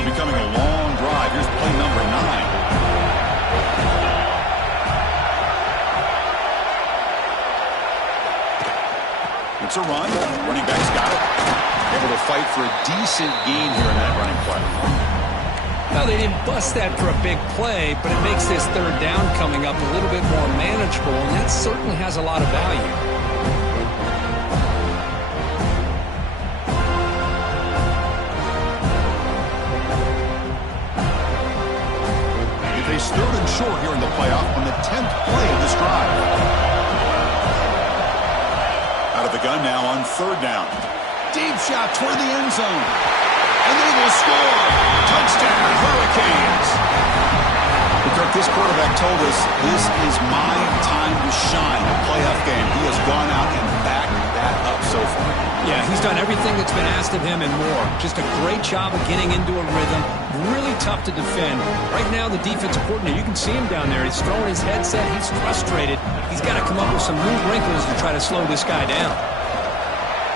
Becoming a long drive. Here's play number 9. It's a run. Running back's got it. Able to fight for a decent gain here in that running play. Now, they didn't bust that for a big play, but it makes this third down coming up a little bit more manageable, and that certainly has a lot of value. Third and short here in the playoff on the 10th play of this drive. Out of the gun now on third down. Deep shot toward the end zone. And they will score. Touchdown, Hurricanes. Kirk, this quarterback told us this is my time to shine. A playoff game. He has gone out and backed that up so far. Yeah, he's done everything that's been asked of him and more. Just a great job of getting into a rhythm. Really tough to defend. Right now, the defensive coordinator, you can see him down there. He's throwing his headset. He's frustrated. He's got to come up with some new wrinkles to try to slow this guy down.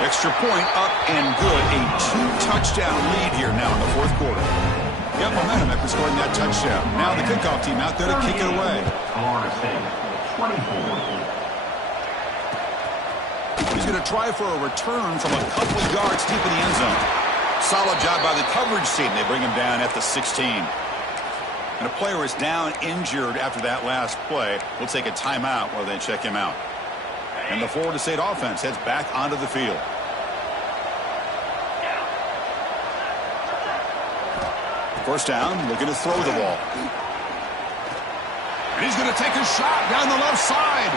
Extra point up and good. A 2-touchdown lead here now in the fourth quarter. Got momentum after scoring that touchdown. Now the kickoff team out there to kick it away. Florida State, 24. He's going to try for a return from a couple of yards deep in the end zone. Solid job by the coverage team. They bring him down at the 16. And a player is down injured after that last play. We'll take a timeout while they check him out. And the Florida State offense heads back onto the field. First down, looking to throw the ball. And he's going to take a shot down the left side.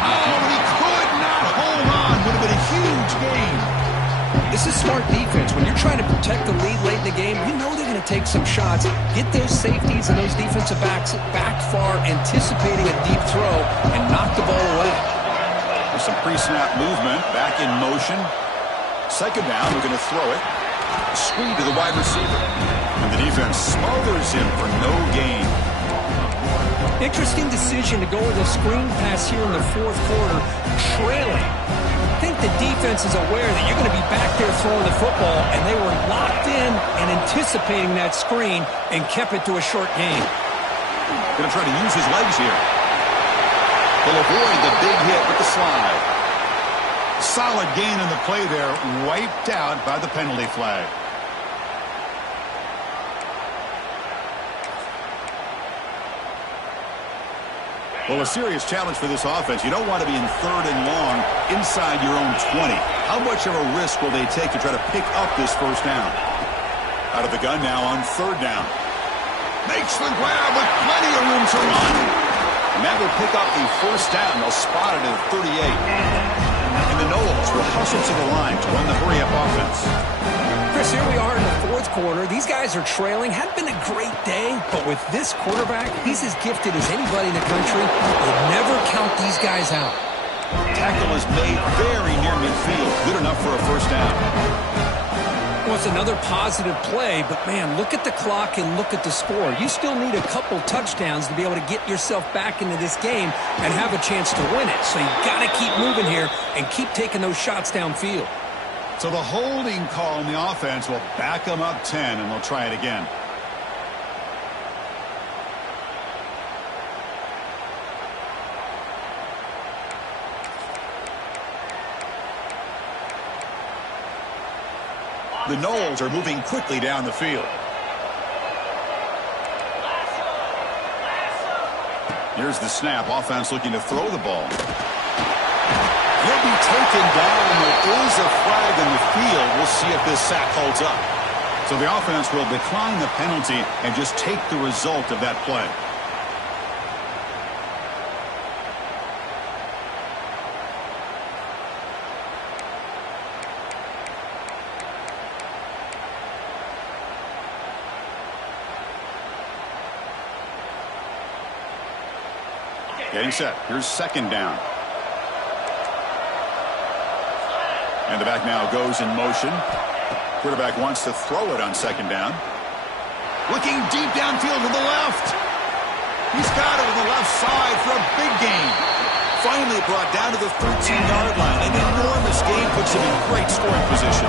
Oh, and he could not hold on. Would have been a huge gain. This is smart defense. When you're trying to protect the lead late in the game, you know they're going to take some shots. Get those safeties and those defensive backs back far, anticipating a deep throw, and knock the ball away. There's some pre-snap movement, back in motion. Second down, we're going to throw it. Screen to the wide receiver. And the defense smothers him for no gain. Interesting decision to go with a screen pass here in the fourth quarter, trailing. I think the defense is aware that you're going to be back there throwing the football, and they were locked in and anticipating that screen and kept it to a short gain. Going to try to use his legs here. He'll avoid the big hit with the slide. Solid gain in the play there, wiped out by the penalty flag. Well, a serious challenge for this offense. You don't want to be in third and long inside your own 20. How much of a risk will they take to try to pick up this first down? Out of the gun now on third down. Makes the grab with plenty of room to run. And that will pick up the first down. They'll spot it at 38. And the Noles will hustle to the line to run the hurry-up offense. Chris, here we are in the fourth quarter. These guys are trailing. Hadn't been a great day, but with this quarterback, he's as gifted as anybody in the country. You'll never count these guys out. Tackle is made very near midfield. Good enough for a first down. Well, it's another positive play, but, man, look at the clock and look at the score. You still need a couple touchdowns to be able to get yourself back into this game and have a chance to win it. So you got to keep moving here and keep taking those shots downfield. So the holding call on the offense will back them up 10, and they'll try it again. The Noles are moving quickly down the field. Here's the snap. Offense looking to throw the ball. He'll be taken down. There is a flag in the field. We'll see if this sack holds up. So the offense will decline the penalty and just take the result of that play. Getting set. Here's second down. And the back now goes in motion. Quarterback wants to throw it on second down. Looking deep downfield to the left. He's got it on the left side for a big gain. Finally brought down to the 13-yard line. An enormous gain puts him in great scoring position.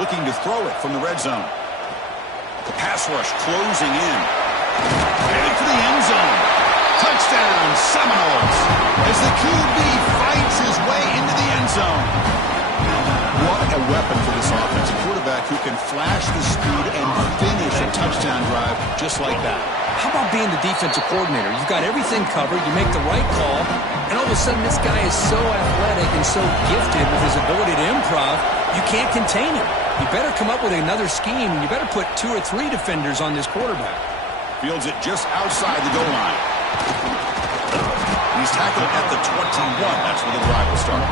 Looking to throw it from the red zone. The pass rush closing in. Headed for the end zone. Touchdown, Seminoles. As the QB fights his way into the end zone. What a weapon for this offense. A quarterback who can flash the speed and finish a touchdown drive just like that. How about being the defensive coordinator? You've got everything covered. You make the right call. And all of a sudden, this guy is so athletic and so gifted with his ability to improv, you can't contain him. You better come up with another scheme, and you better put 2 or 3 defenders on this quarterback. Fields it just outside the goal line. He's tackled at the 21. That's where the drive will start.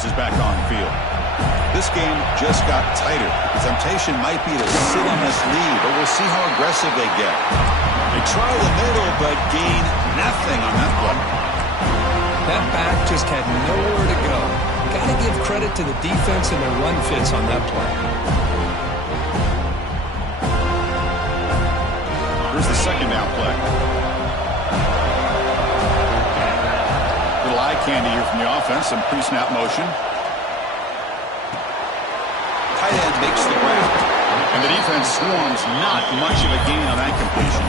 Is back on the field. This game just got tighter. The temptation might be to sit on this lead, but we'll see how aggressive they get. They try the middle, but gain nothing on that play. That back just had nowhere to go. Got to give credit to the defense and their run fits on that play. Here's the second down play. Eye candy here from the offense, some pre-snap motion. Tight end makes the grab, and the defense swarms. Not much of a gain on that completion.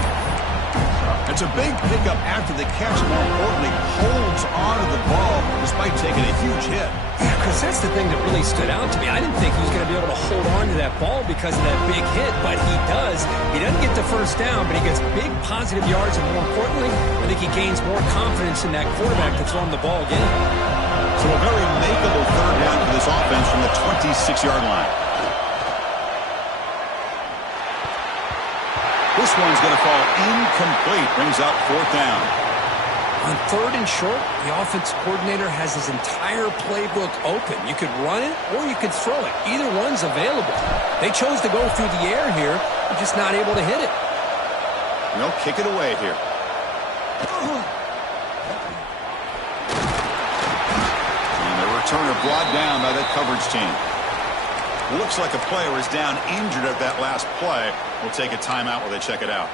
It's a big pickup after the catch. More importantly, holds on to the ball despite taking a huge hit. Yeah, Chris, that's the thing that really stood out to me. I didn't think he was going to be able to hold on to that ball because of that big hit, but he does. He doesn't get the first down, but he gets big positive yards, and more importantly, I think he gains more confidence in that quarterback to throw him the ball again. So a very makeable third down for this offense from the 26-yard line. This one's going to fall incomplete. Brings up fourth down. On third and short, the offensive coordinator has his entire playbook open. You could run it or you could throw it. Either one's available. They chose to go through the air here. They're just not able to hit it. They'll kick it away here. And the returner brought down by that coverage team. Looks like a player is down injured at that last play. We'll take a timeout while they check it out.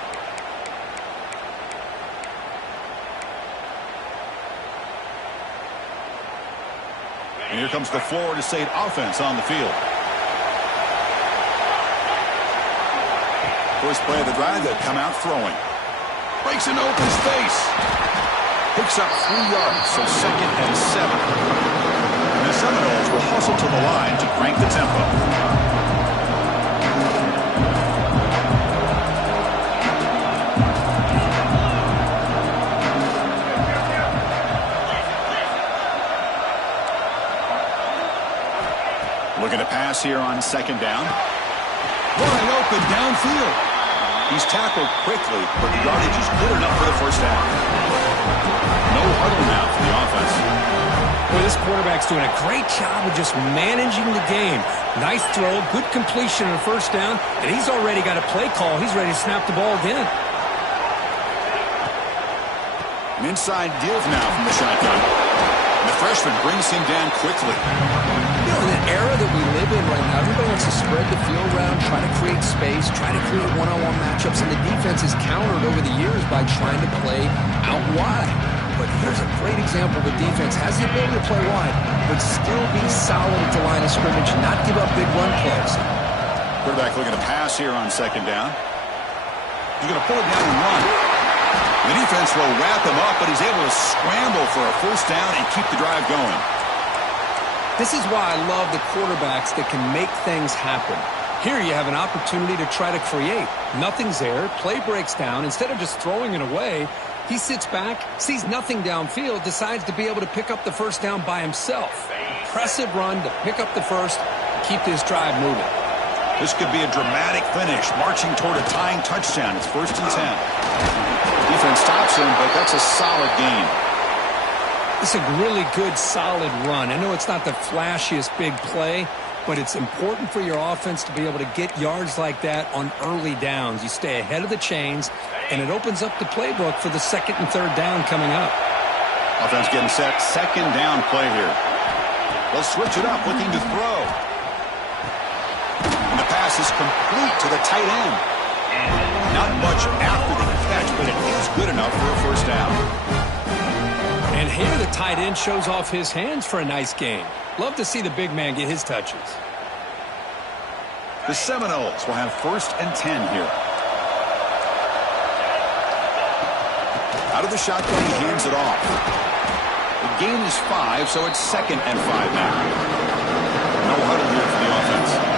And here comes the Florida State offense on the field. First play of the drive, they'll come out throwing. Breaks into open space. Picks up 3 yards, so 2nd and 7. And the Seminoles will hustle to the line to crank the tempo. Looking to pass here on 2nd down. Wide open downfield. He's tackled quickly, but the yardage is good enough for the first down. No huddle now for the offense. Well, this quarterback's doing a great job of just managing the game. Nice throw, good completion on the first down, and he's already got a play call. He's ready to snap the ball again. An inside give now from the shotgun. And the freshman brings him down quickly. You know, in the era that we live in right now, everybody wants to spread the field around, try to create space, try to create one-on-one matchups, and the defense is countered over the years by trying to play out wide. But here's a great example. The defense has the ability to play wide, but still be solid at the line of scrimmage, not give up big run plays. Quarterback looking to pass here on 2nd down. He's going to pull it down and run. The defense will wrap him up, but he's able to scramble for a first down and keep the drive going. This is why I love the quarterbacks that can make things happen. Here you have an opportunity to try to create. Nothing's there. Play breaks down. Instead of just throwing it away, he sits back, sees nothing downfield, decides to be able to pick up the first down by himself. Impressive run to pick up the first, keep this drive moving. This could be a dramatic finish, marching toward a tying touchdown. It's 1st and 10. Defense stops him, but that's a solid gain. It's a really good, solid run. I know it's not the flashiest big play, but it's important for your offense to be able to get yards like that on early downs. You stay ahead of the chains, and it opens up the playbook for the 2nd and 3rd down coming up. Offense getting set. 2nd down play here. They'll switch it up, looking to throw. And the pass is complete to the tight end. Not much after the catch, but it is good enough for a first down. And here the tight end shows off his hands for a nice gain. Love to see the big man get his touches. The Seminoles will have 1st and 10 here. Out of the shotgun, he hands it off. The gain is 5, so it's 2nd and 5 now. No huddle here for the offense.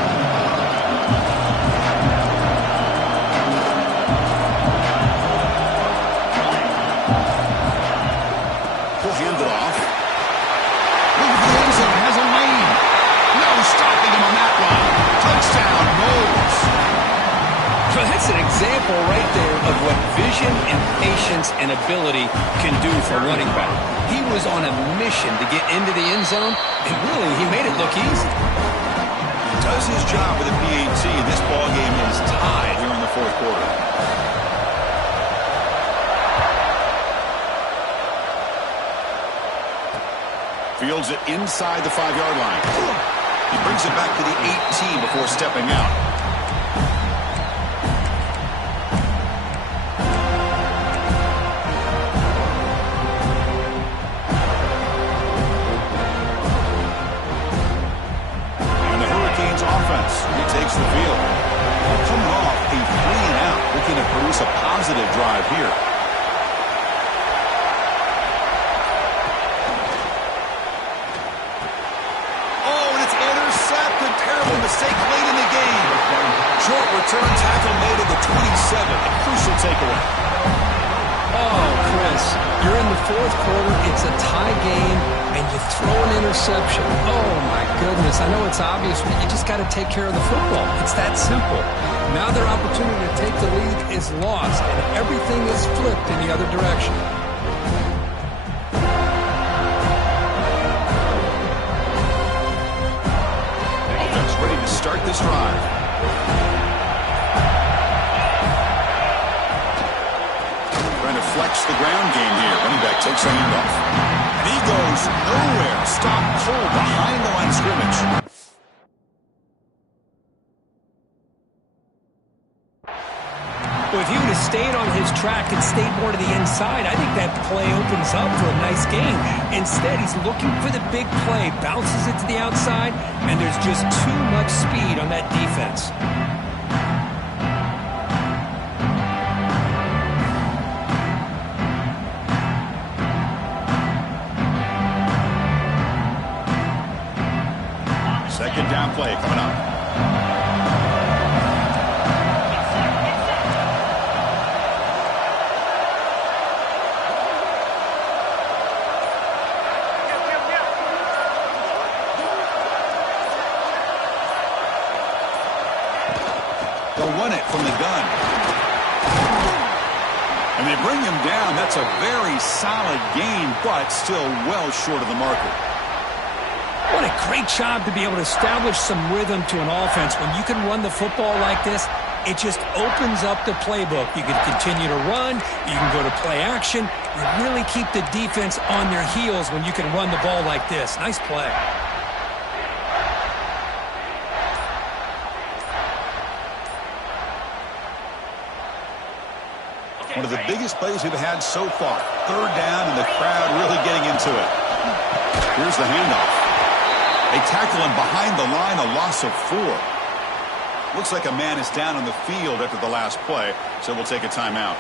Hand it off. Look at the end zone. Has a lane. No stopping him on that one. Touchdown, Noles. So that's an example right there of what vision and patience and ability can do for a running back. He was on a mission to get into the end zone, and really, he made it look easy. He does his job with a PAT. This ball game is tied here in the 4th quarter. Fields it inside the 5-yard line. He brings it back to the 18 before stepping out. And the Hurricanes offense retakes the field. Coming off a 3-and-out, looking to produce a positive drive here. Mistake late in the game. Short return tackle made at the 27. A crucial takeaway. Oh, Chris, you're in the 4th quarter. It's a tie game, and you throw an interception. Oh, my goodness. I know it's obvious, but you just got to take care of the football. It's that simple. Now their opportunity to take the lead is lost, and everything is flipped in the other direction. Start this drive. Trying to flex the ground game here. Running back takes a handoff. And he goes nowhere. Stop cold behind the line of scrimmage. Well, if he would have stayed on his track and stayed more to the inside, I think that play opens up for a nice gain. Instead, he's looking for the big play, bounces it to the outside, and there's just too much speed on that defense. Second down play coming up. They'll run it from the gun. And they bring him down. That's a very solid gain, but still well short of the marker. What a great job to be able to establish some rhythm to an offense. When you can run the football like this, it just opens up the playbook. You can continue to run. You can go to play action. You really keep the defense on their heels when you can run the ball like this. Nice play. One of the biggest plays we've had so far. Third down, and the crowd really getting into it. Here's the handoff. They tackle him behind the line, a loss of 4. Looks like a man is down on the field after the last play, so we'll take a timeout.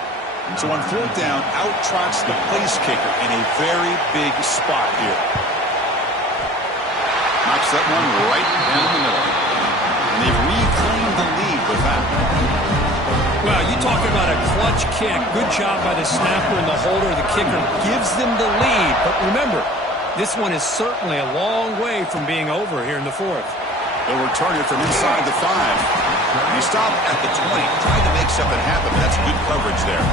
So on fourth down, out trots the place kicker in a very big spot here. Knocks that one right down the middle. And they've reclaimed the lead with that. Well, you talk about a clutch kick. Good job by the snapper and the holder. The kicker gives them the lead. But remember, this one is certainly a long way from being over here in the fourth. They'll return it from inside the 5. They stop at the 20, trying to make something happen. That's good coverage there.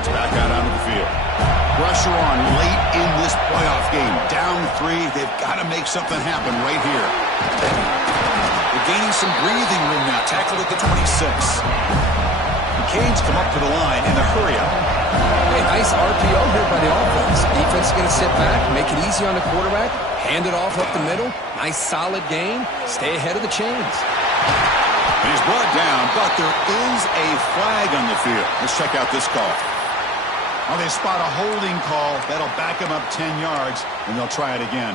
Back out onto the field. Pressure on late in this playoff game. Down 3. They've got to make something happen right here. They're gaining some breathing room now. Tackled at the 26. The Canes come up to the line in a hurry-up. Hey, nice RPO here by the offense. Defense is going to sit back, make it easy on the quarterback, hand it off up the middle. Nice solid game. Stay ahead of the chains. And he's brought down, but there is a flag on the field. Let's check out this call. Oh, they spot a holding call. That'll back him up 10 yards, and they'll try it again.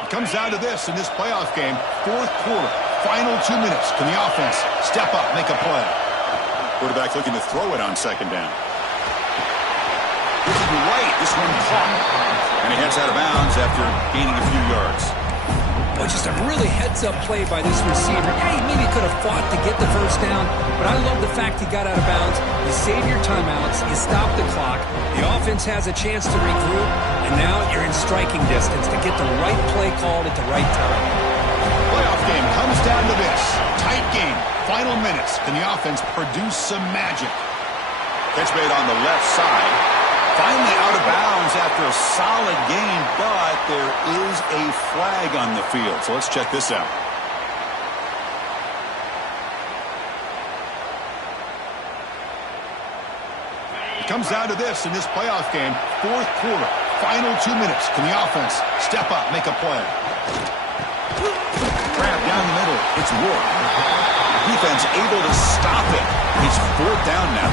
It comes down to this in this playoff game. Fourth quarter, final 2 minutes. Can the offense step up, make a play? Quarterback looking to throw it on second down. Looking right, this one caught. And he heads out of bounds after gaining a few yards. Well, just a really heads-up play by this receiver. Yeah, he maybe could have fought to get the first down, but I love the fact he got out of bounds. You save your timeouts, you stop the clock, the offense has a chance to regroup, and now you're in striking distance to get the right play called at the right time. Playoff game comes down to this. Tight game, final minutes. Can the offense produce some magic? Catch made on the left side. Finally out of bounds after a solid game, but there is a flag on the field. So let's check this out. It comes down to this in this playoff game. Fourth quarter, final 2 minutes. Can the offense step up, make a play? Grab down the middle. It's Ward. Defense able to stop it. It's fourth down now.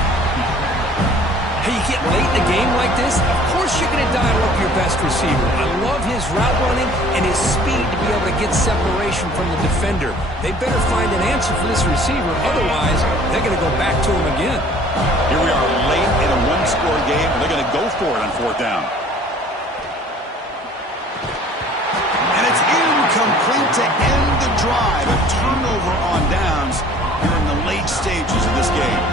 Hey, you get late in a game like this, of course you're going to dial up your best receiver. I love his route running and his speed to be able to get separation from the defender. They better find an answer for this receiver, otherwise they're going to go back to him again. Here we are late in a one-score game, and they're going to go for it on fourth down. And it's incomplete to end the drive. A turnover on downs here in the late stages of this game.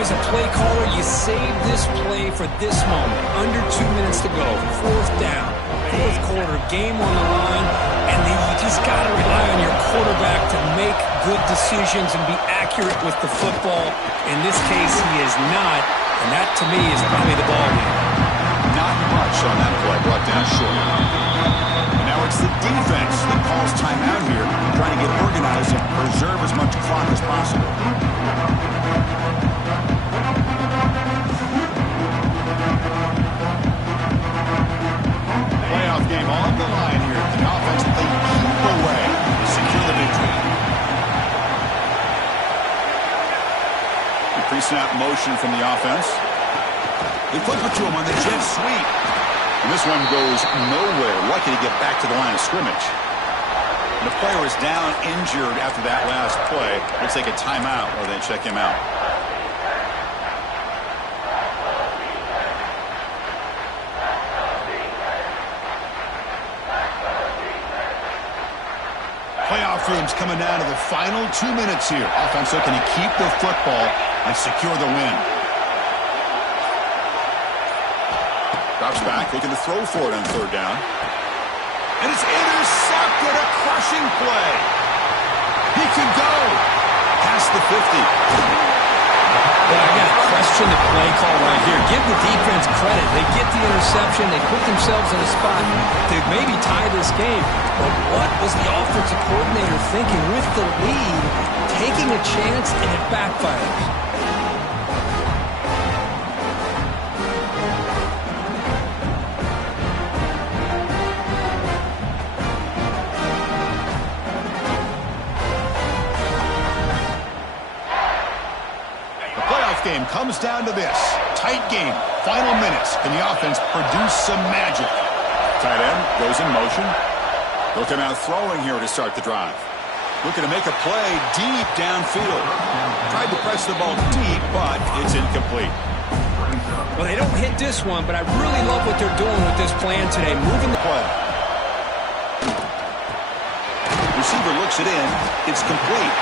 As a play caller, you save this play for this moment. Under 2 minutes to go. Fourth down. Fourth quarter. Game on the line. And then you just got to rely on your quarterback to make good decisions and be accurate with the football. In this case, he is not. And that, to me, is probably the ball game. Not much on that play. Brought down short. And now it's the defense that calls timeout here, trying to get organized and preserve as much clock as possible. timeout motion from the offense. They flip it to him on the jet sweep. And this one goes nowhere. Lucky to get back to the line of scrimmage. And the player is down injured after that last play. Looks like a timeout or they check him out. Playoff dreams coming down to the final 2 minutes here. Offense looking to keep the football and secure the win. Drops back, looking to throw for it on third down. And it's intercepted, a crushing play. He can go past the 50. Well, I got to question the play call right here. Give the defense credit. They get the interception. They put themselves in a spot to maybe tie this game. But what was the offensive coordinator thinking with the lead, taking a chance, and it backfires? Game comes down to this. Tight game. Final minutes. Can the offense produce some magic? Tight end goes in motion. Looking out throwing here to start the drive. Looking to make a play deep downfield. Tried to press the ball deep, but it's incomplete. Well, they don't hit this one, but I really love what they're doing with this plan today. Moving the play. Receiver looks it in. It's complete.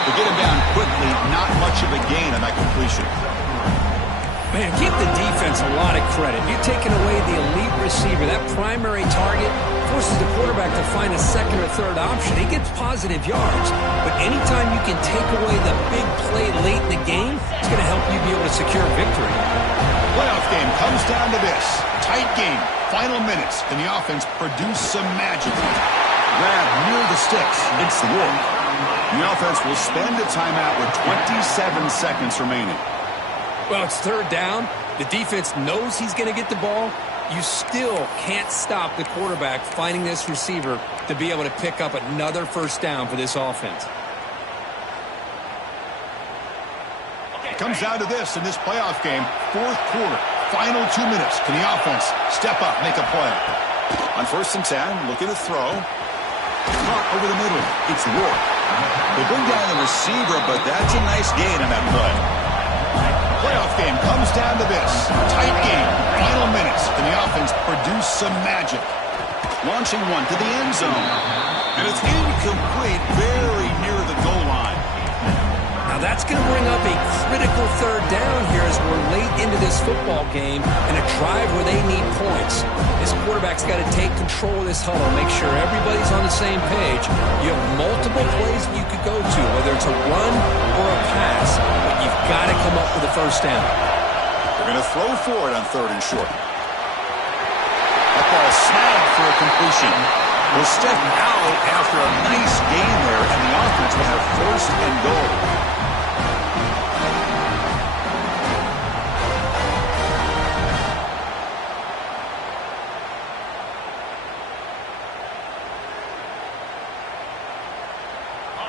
To get him down quickly, not much of a gain on that completion. Man, give the defense a lot of credit. You're taking away the elite receiver. That primary target forces the quarterback to find a second or third option. He gets positive yards. But anytime you can take away the big play late in the game, it's going to help you be able to secure victory. Playoff game comes down to this. Tight game. Final minutes. Can the offense produce some magic? Grab near the sticks. It's the walk. The offense will spend a timeout with 27 seconds remaining. Well, it's third down. The defense knows he's going to get the ball. You still can't stop the quarterback finding this receiver to be able to pick up another first down for this offense. It comes down to this in this playoff game. Fourth quarter, final 2 minutes. Can the offense step up, make a play? On 1st and 10, looking to throw. Caught over the middle. It's Ward. They bring down the receiver, but that's a nice gain on that play. Playoff game comes down to this. Tight game. Final minutes. Can the offense produce some magic? Launching one to the end zone. And it's incomplete, very near the goal line. Now that's going to bring up a critical third down here as we're late into this football game and a drive where they need points. This quarterback's got to take control of this huddle, make sure everybody's on the same page. You have multiple plays you could go to, whether it's a run or a pass, but you've got to come up with a first down. They're going to throw for it on 3rd and short. That ball snagged for a completion. Will step out after a nice gain there, and the offense will have 1st and goal.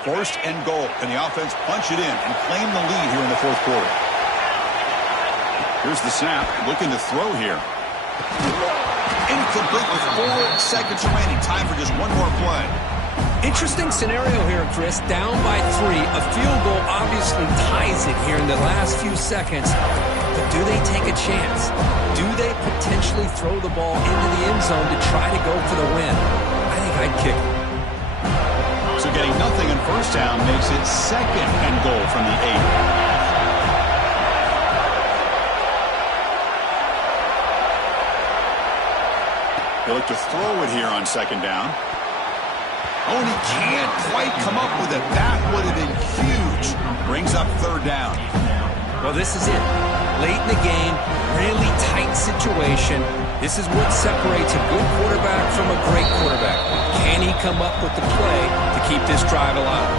First and goal. Can the offense punch it in and claim the lead here in the 4th quarter? Here's the snap. Looking to throw here. Incomplete with 4 seconds remaining. Time for just one more play. Interesting scenario here, Chris. Down by 3. A field goal obviously ties it here in the last few seconds. But do they take a chance? Do they potentially throw the ball into the end zone to try to go for the win? I think I'd kick it. So getting nothing in first down makes it 2nd and goal from the 8. They look to throw it here on 2nd down. Oh, and he can't quite come up with it. That would have been huge. Brings up 3rd down. Well, this is it. Late in the game, really tight situation. This is what separates a good quarterback from a great quarterback. Can he come up with the play to keep this drive alive?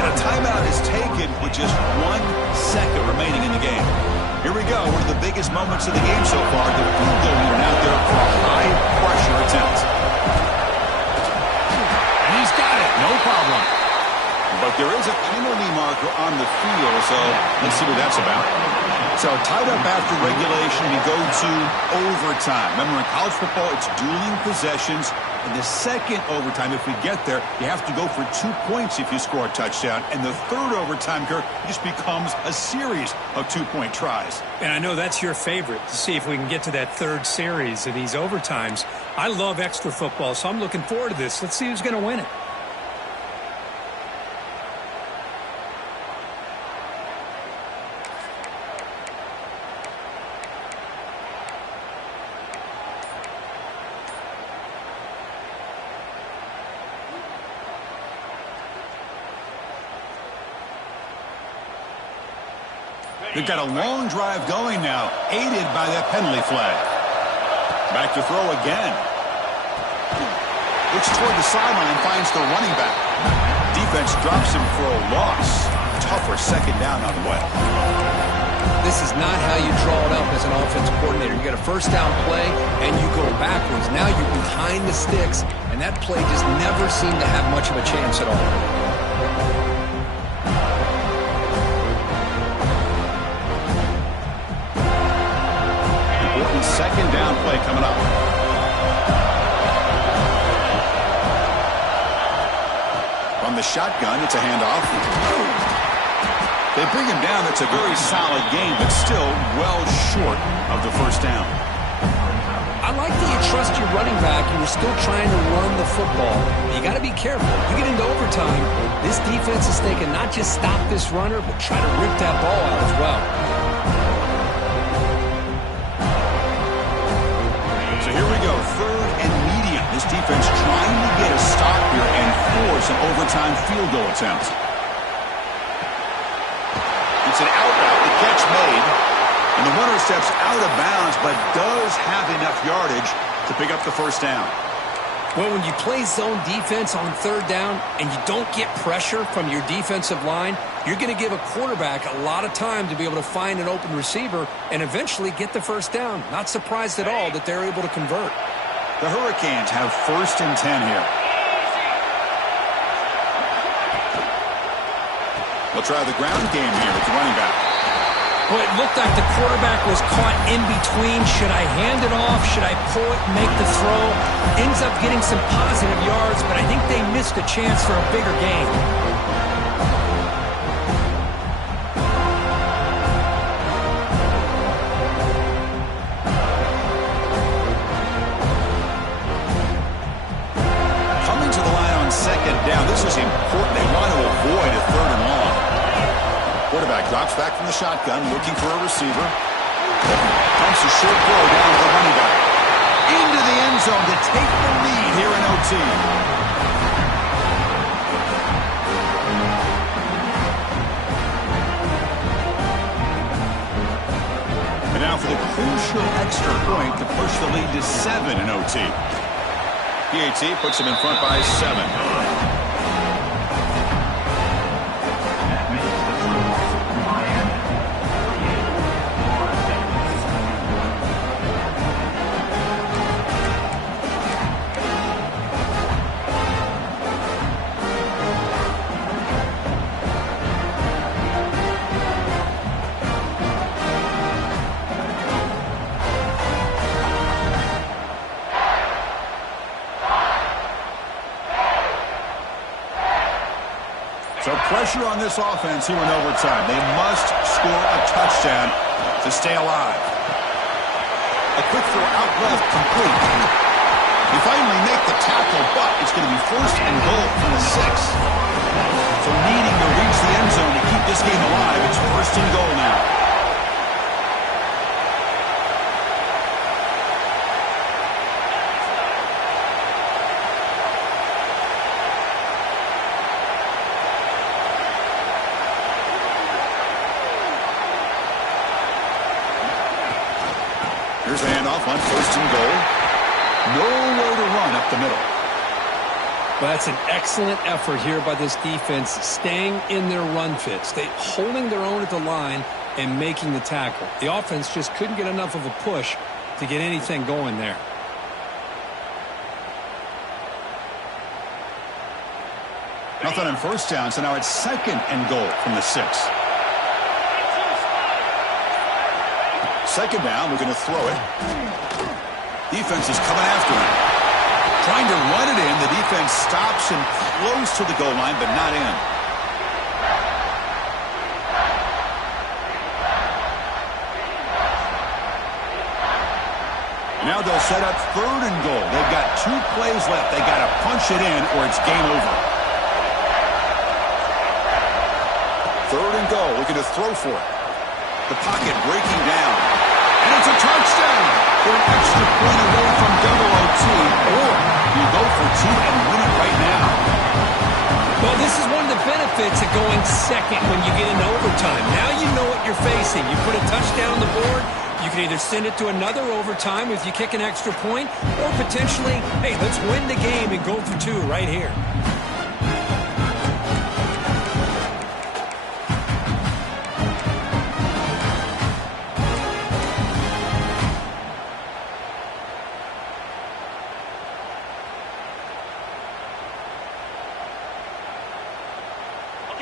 And a timeout is taken with just 1 second remaining in the game. Here we go. One of the biggest moments of the game so far. The field goal unit out there for a high-pressure attempt. And he's got it. No problem. but there is a penalty marker on the field, so let's see what that's about. So tied up after regulation, we go to overtime. Remember, in college football, it's dueling possessions. In the second overtime, if we get there, you have to go for 2 points if you score a touchdown. And the third overtime, Kirk, just becomes a series of 2-point tries. And I know that's your favorite, to see if we can get to that third series of these overtimes. I love extra football, so I'm looking forward to this. Let's see who's going to win it. They've got a long drive going now, aided by that penalty flag. Back to throw again. Looks toward the sideline, finds the running back. Defense drops him for a loss. Tougher second down on the way. This is not how you draw it up as an offense coordinator. You got a first down play, and you go backwards. Now you're behind the sticks, and that play just never seemed to have much of a chance at all. Second down play coming up. From the shotgun, it's a handoff. They bring him down. That's a very solid game, but still well short of the first down. I like that you trust your running back. You were still trying to run the football. You got to be careful. You get into overtime, this defense is thinking not just stop this runner, but try to rip that ball out as well. Here we go, third and medium. This defense trying to get a stop here and force an overtime field goal attempt. It's an out route, the catch made, and the runner steps out of bounds, but does have enough yardage to pick up the first down. Well, when you play zone defense on third down and you don't get pressure from your defensive line, you're going to give a quarterback a lot of time to be able to find an open receiver and eventually get the first down. Not surprised at all that they're able to convert. The Hurricanes have 1st and 10 here. They'll try the ground game here with the running back. Well, it looked like the quarterback was caught in between. Should I hand it off? Should I pull it and make the throw? Ends up getting some positive yards, but I think they missed a chance for a bigger gain. Coming to the line on second down. This is important. They want to avoid a third and long. Quarterback drops back from the shotgun, looking for a receiver. Pumps a short throw down to the running back. Into the end zone to take the lead here in OT. And now for the crucial extra point to push the lead to 7 in OT. PAT puts him in front by 7. So pressure on this offense here in overtime. They must score a touchdown to stay alive. A quick throw out left, complete. They finally make the tackle, but it's going to be 1st and goal from the 6. So needing to reach the end zone to keep this game alive, it's 1st and goal now. Here's a handoff on 1st and goal. Nowhere to run up the middle. Well, that's an excellent effort here by this defense, staying in their run fits. They holding their own at the line and making the tackle. The offense just couldn't get enough of a push to get anything going there. Nothing on first down, so now it's 2nd and goal from the 6. 2nd down, we're going to throw it. Defense is coming after him. Trying to run it in. The defense stops and close to the goal line, but not in. Now they'll set up 3rd and goal. They've got 2 plays left. They got to punch it in or it's game over. 3rd and goal. Looking to throw for it. The pocket breaking down. And it's a touchdown. They're an extra point away from double OT. Or you go for 2 and win it right now. Well, this is one of the benefits of going second when you get into overtime. Now you know what you're facing. You put a touchdown on the board. You can either send it to another overtime if you kick an extra point, or potentially, hey, let's win the game and go for 2 right here.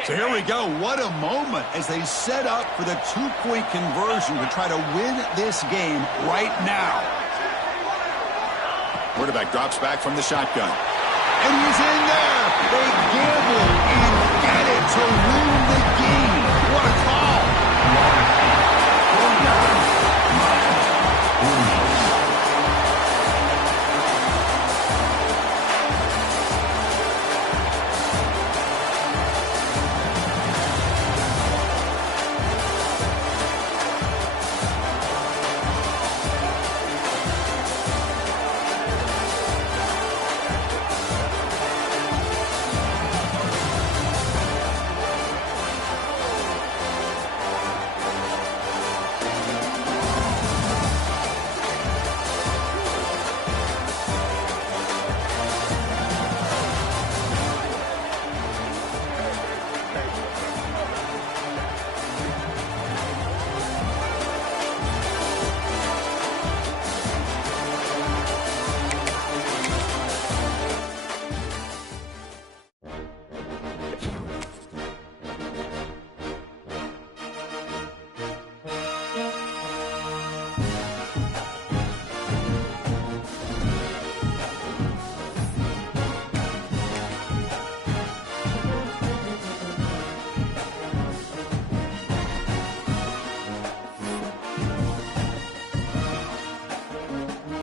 So here we go. What a moment as they set up for the 2-point conversion to try to win this game right now. Quarterback drops back from the shotgun. And he's in there. They gamble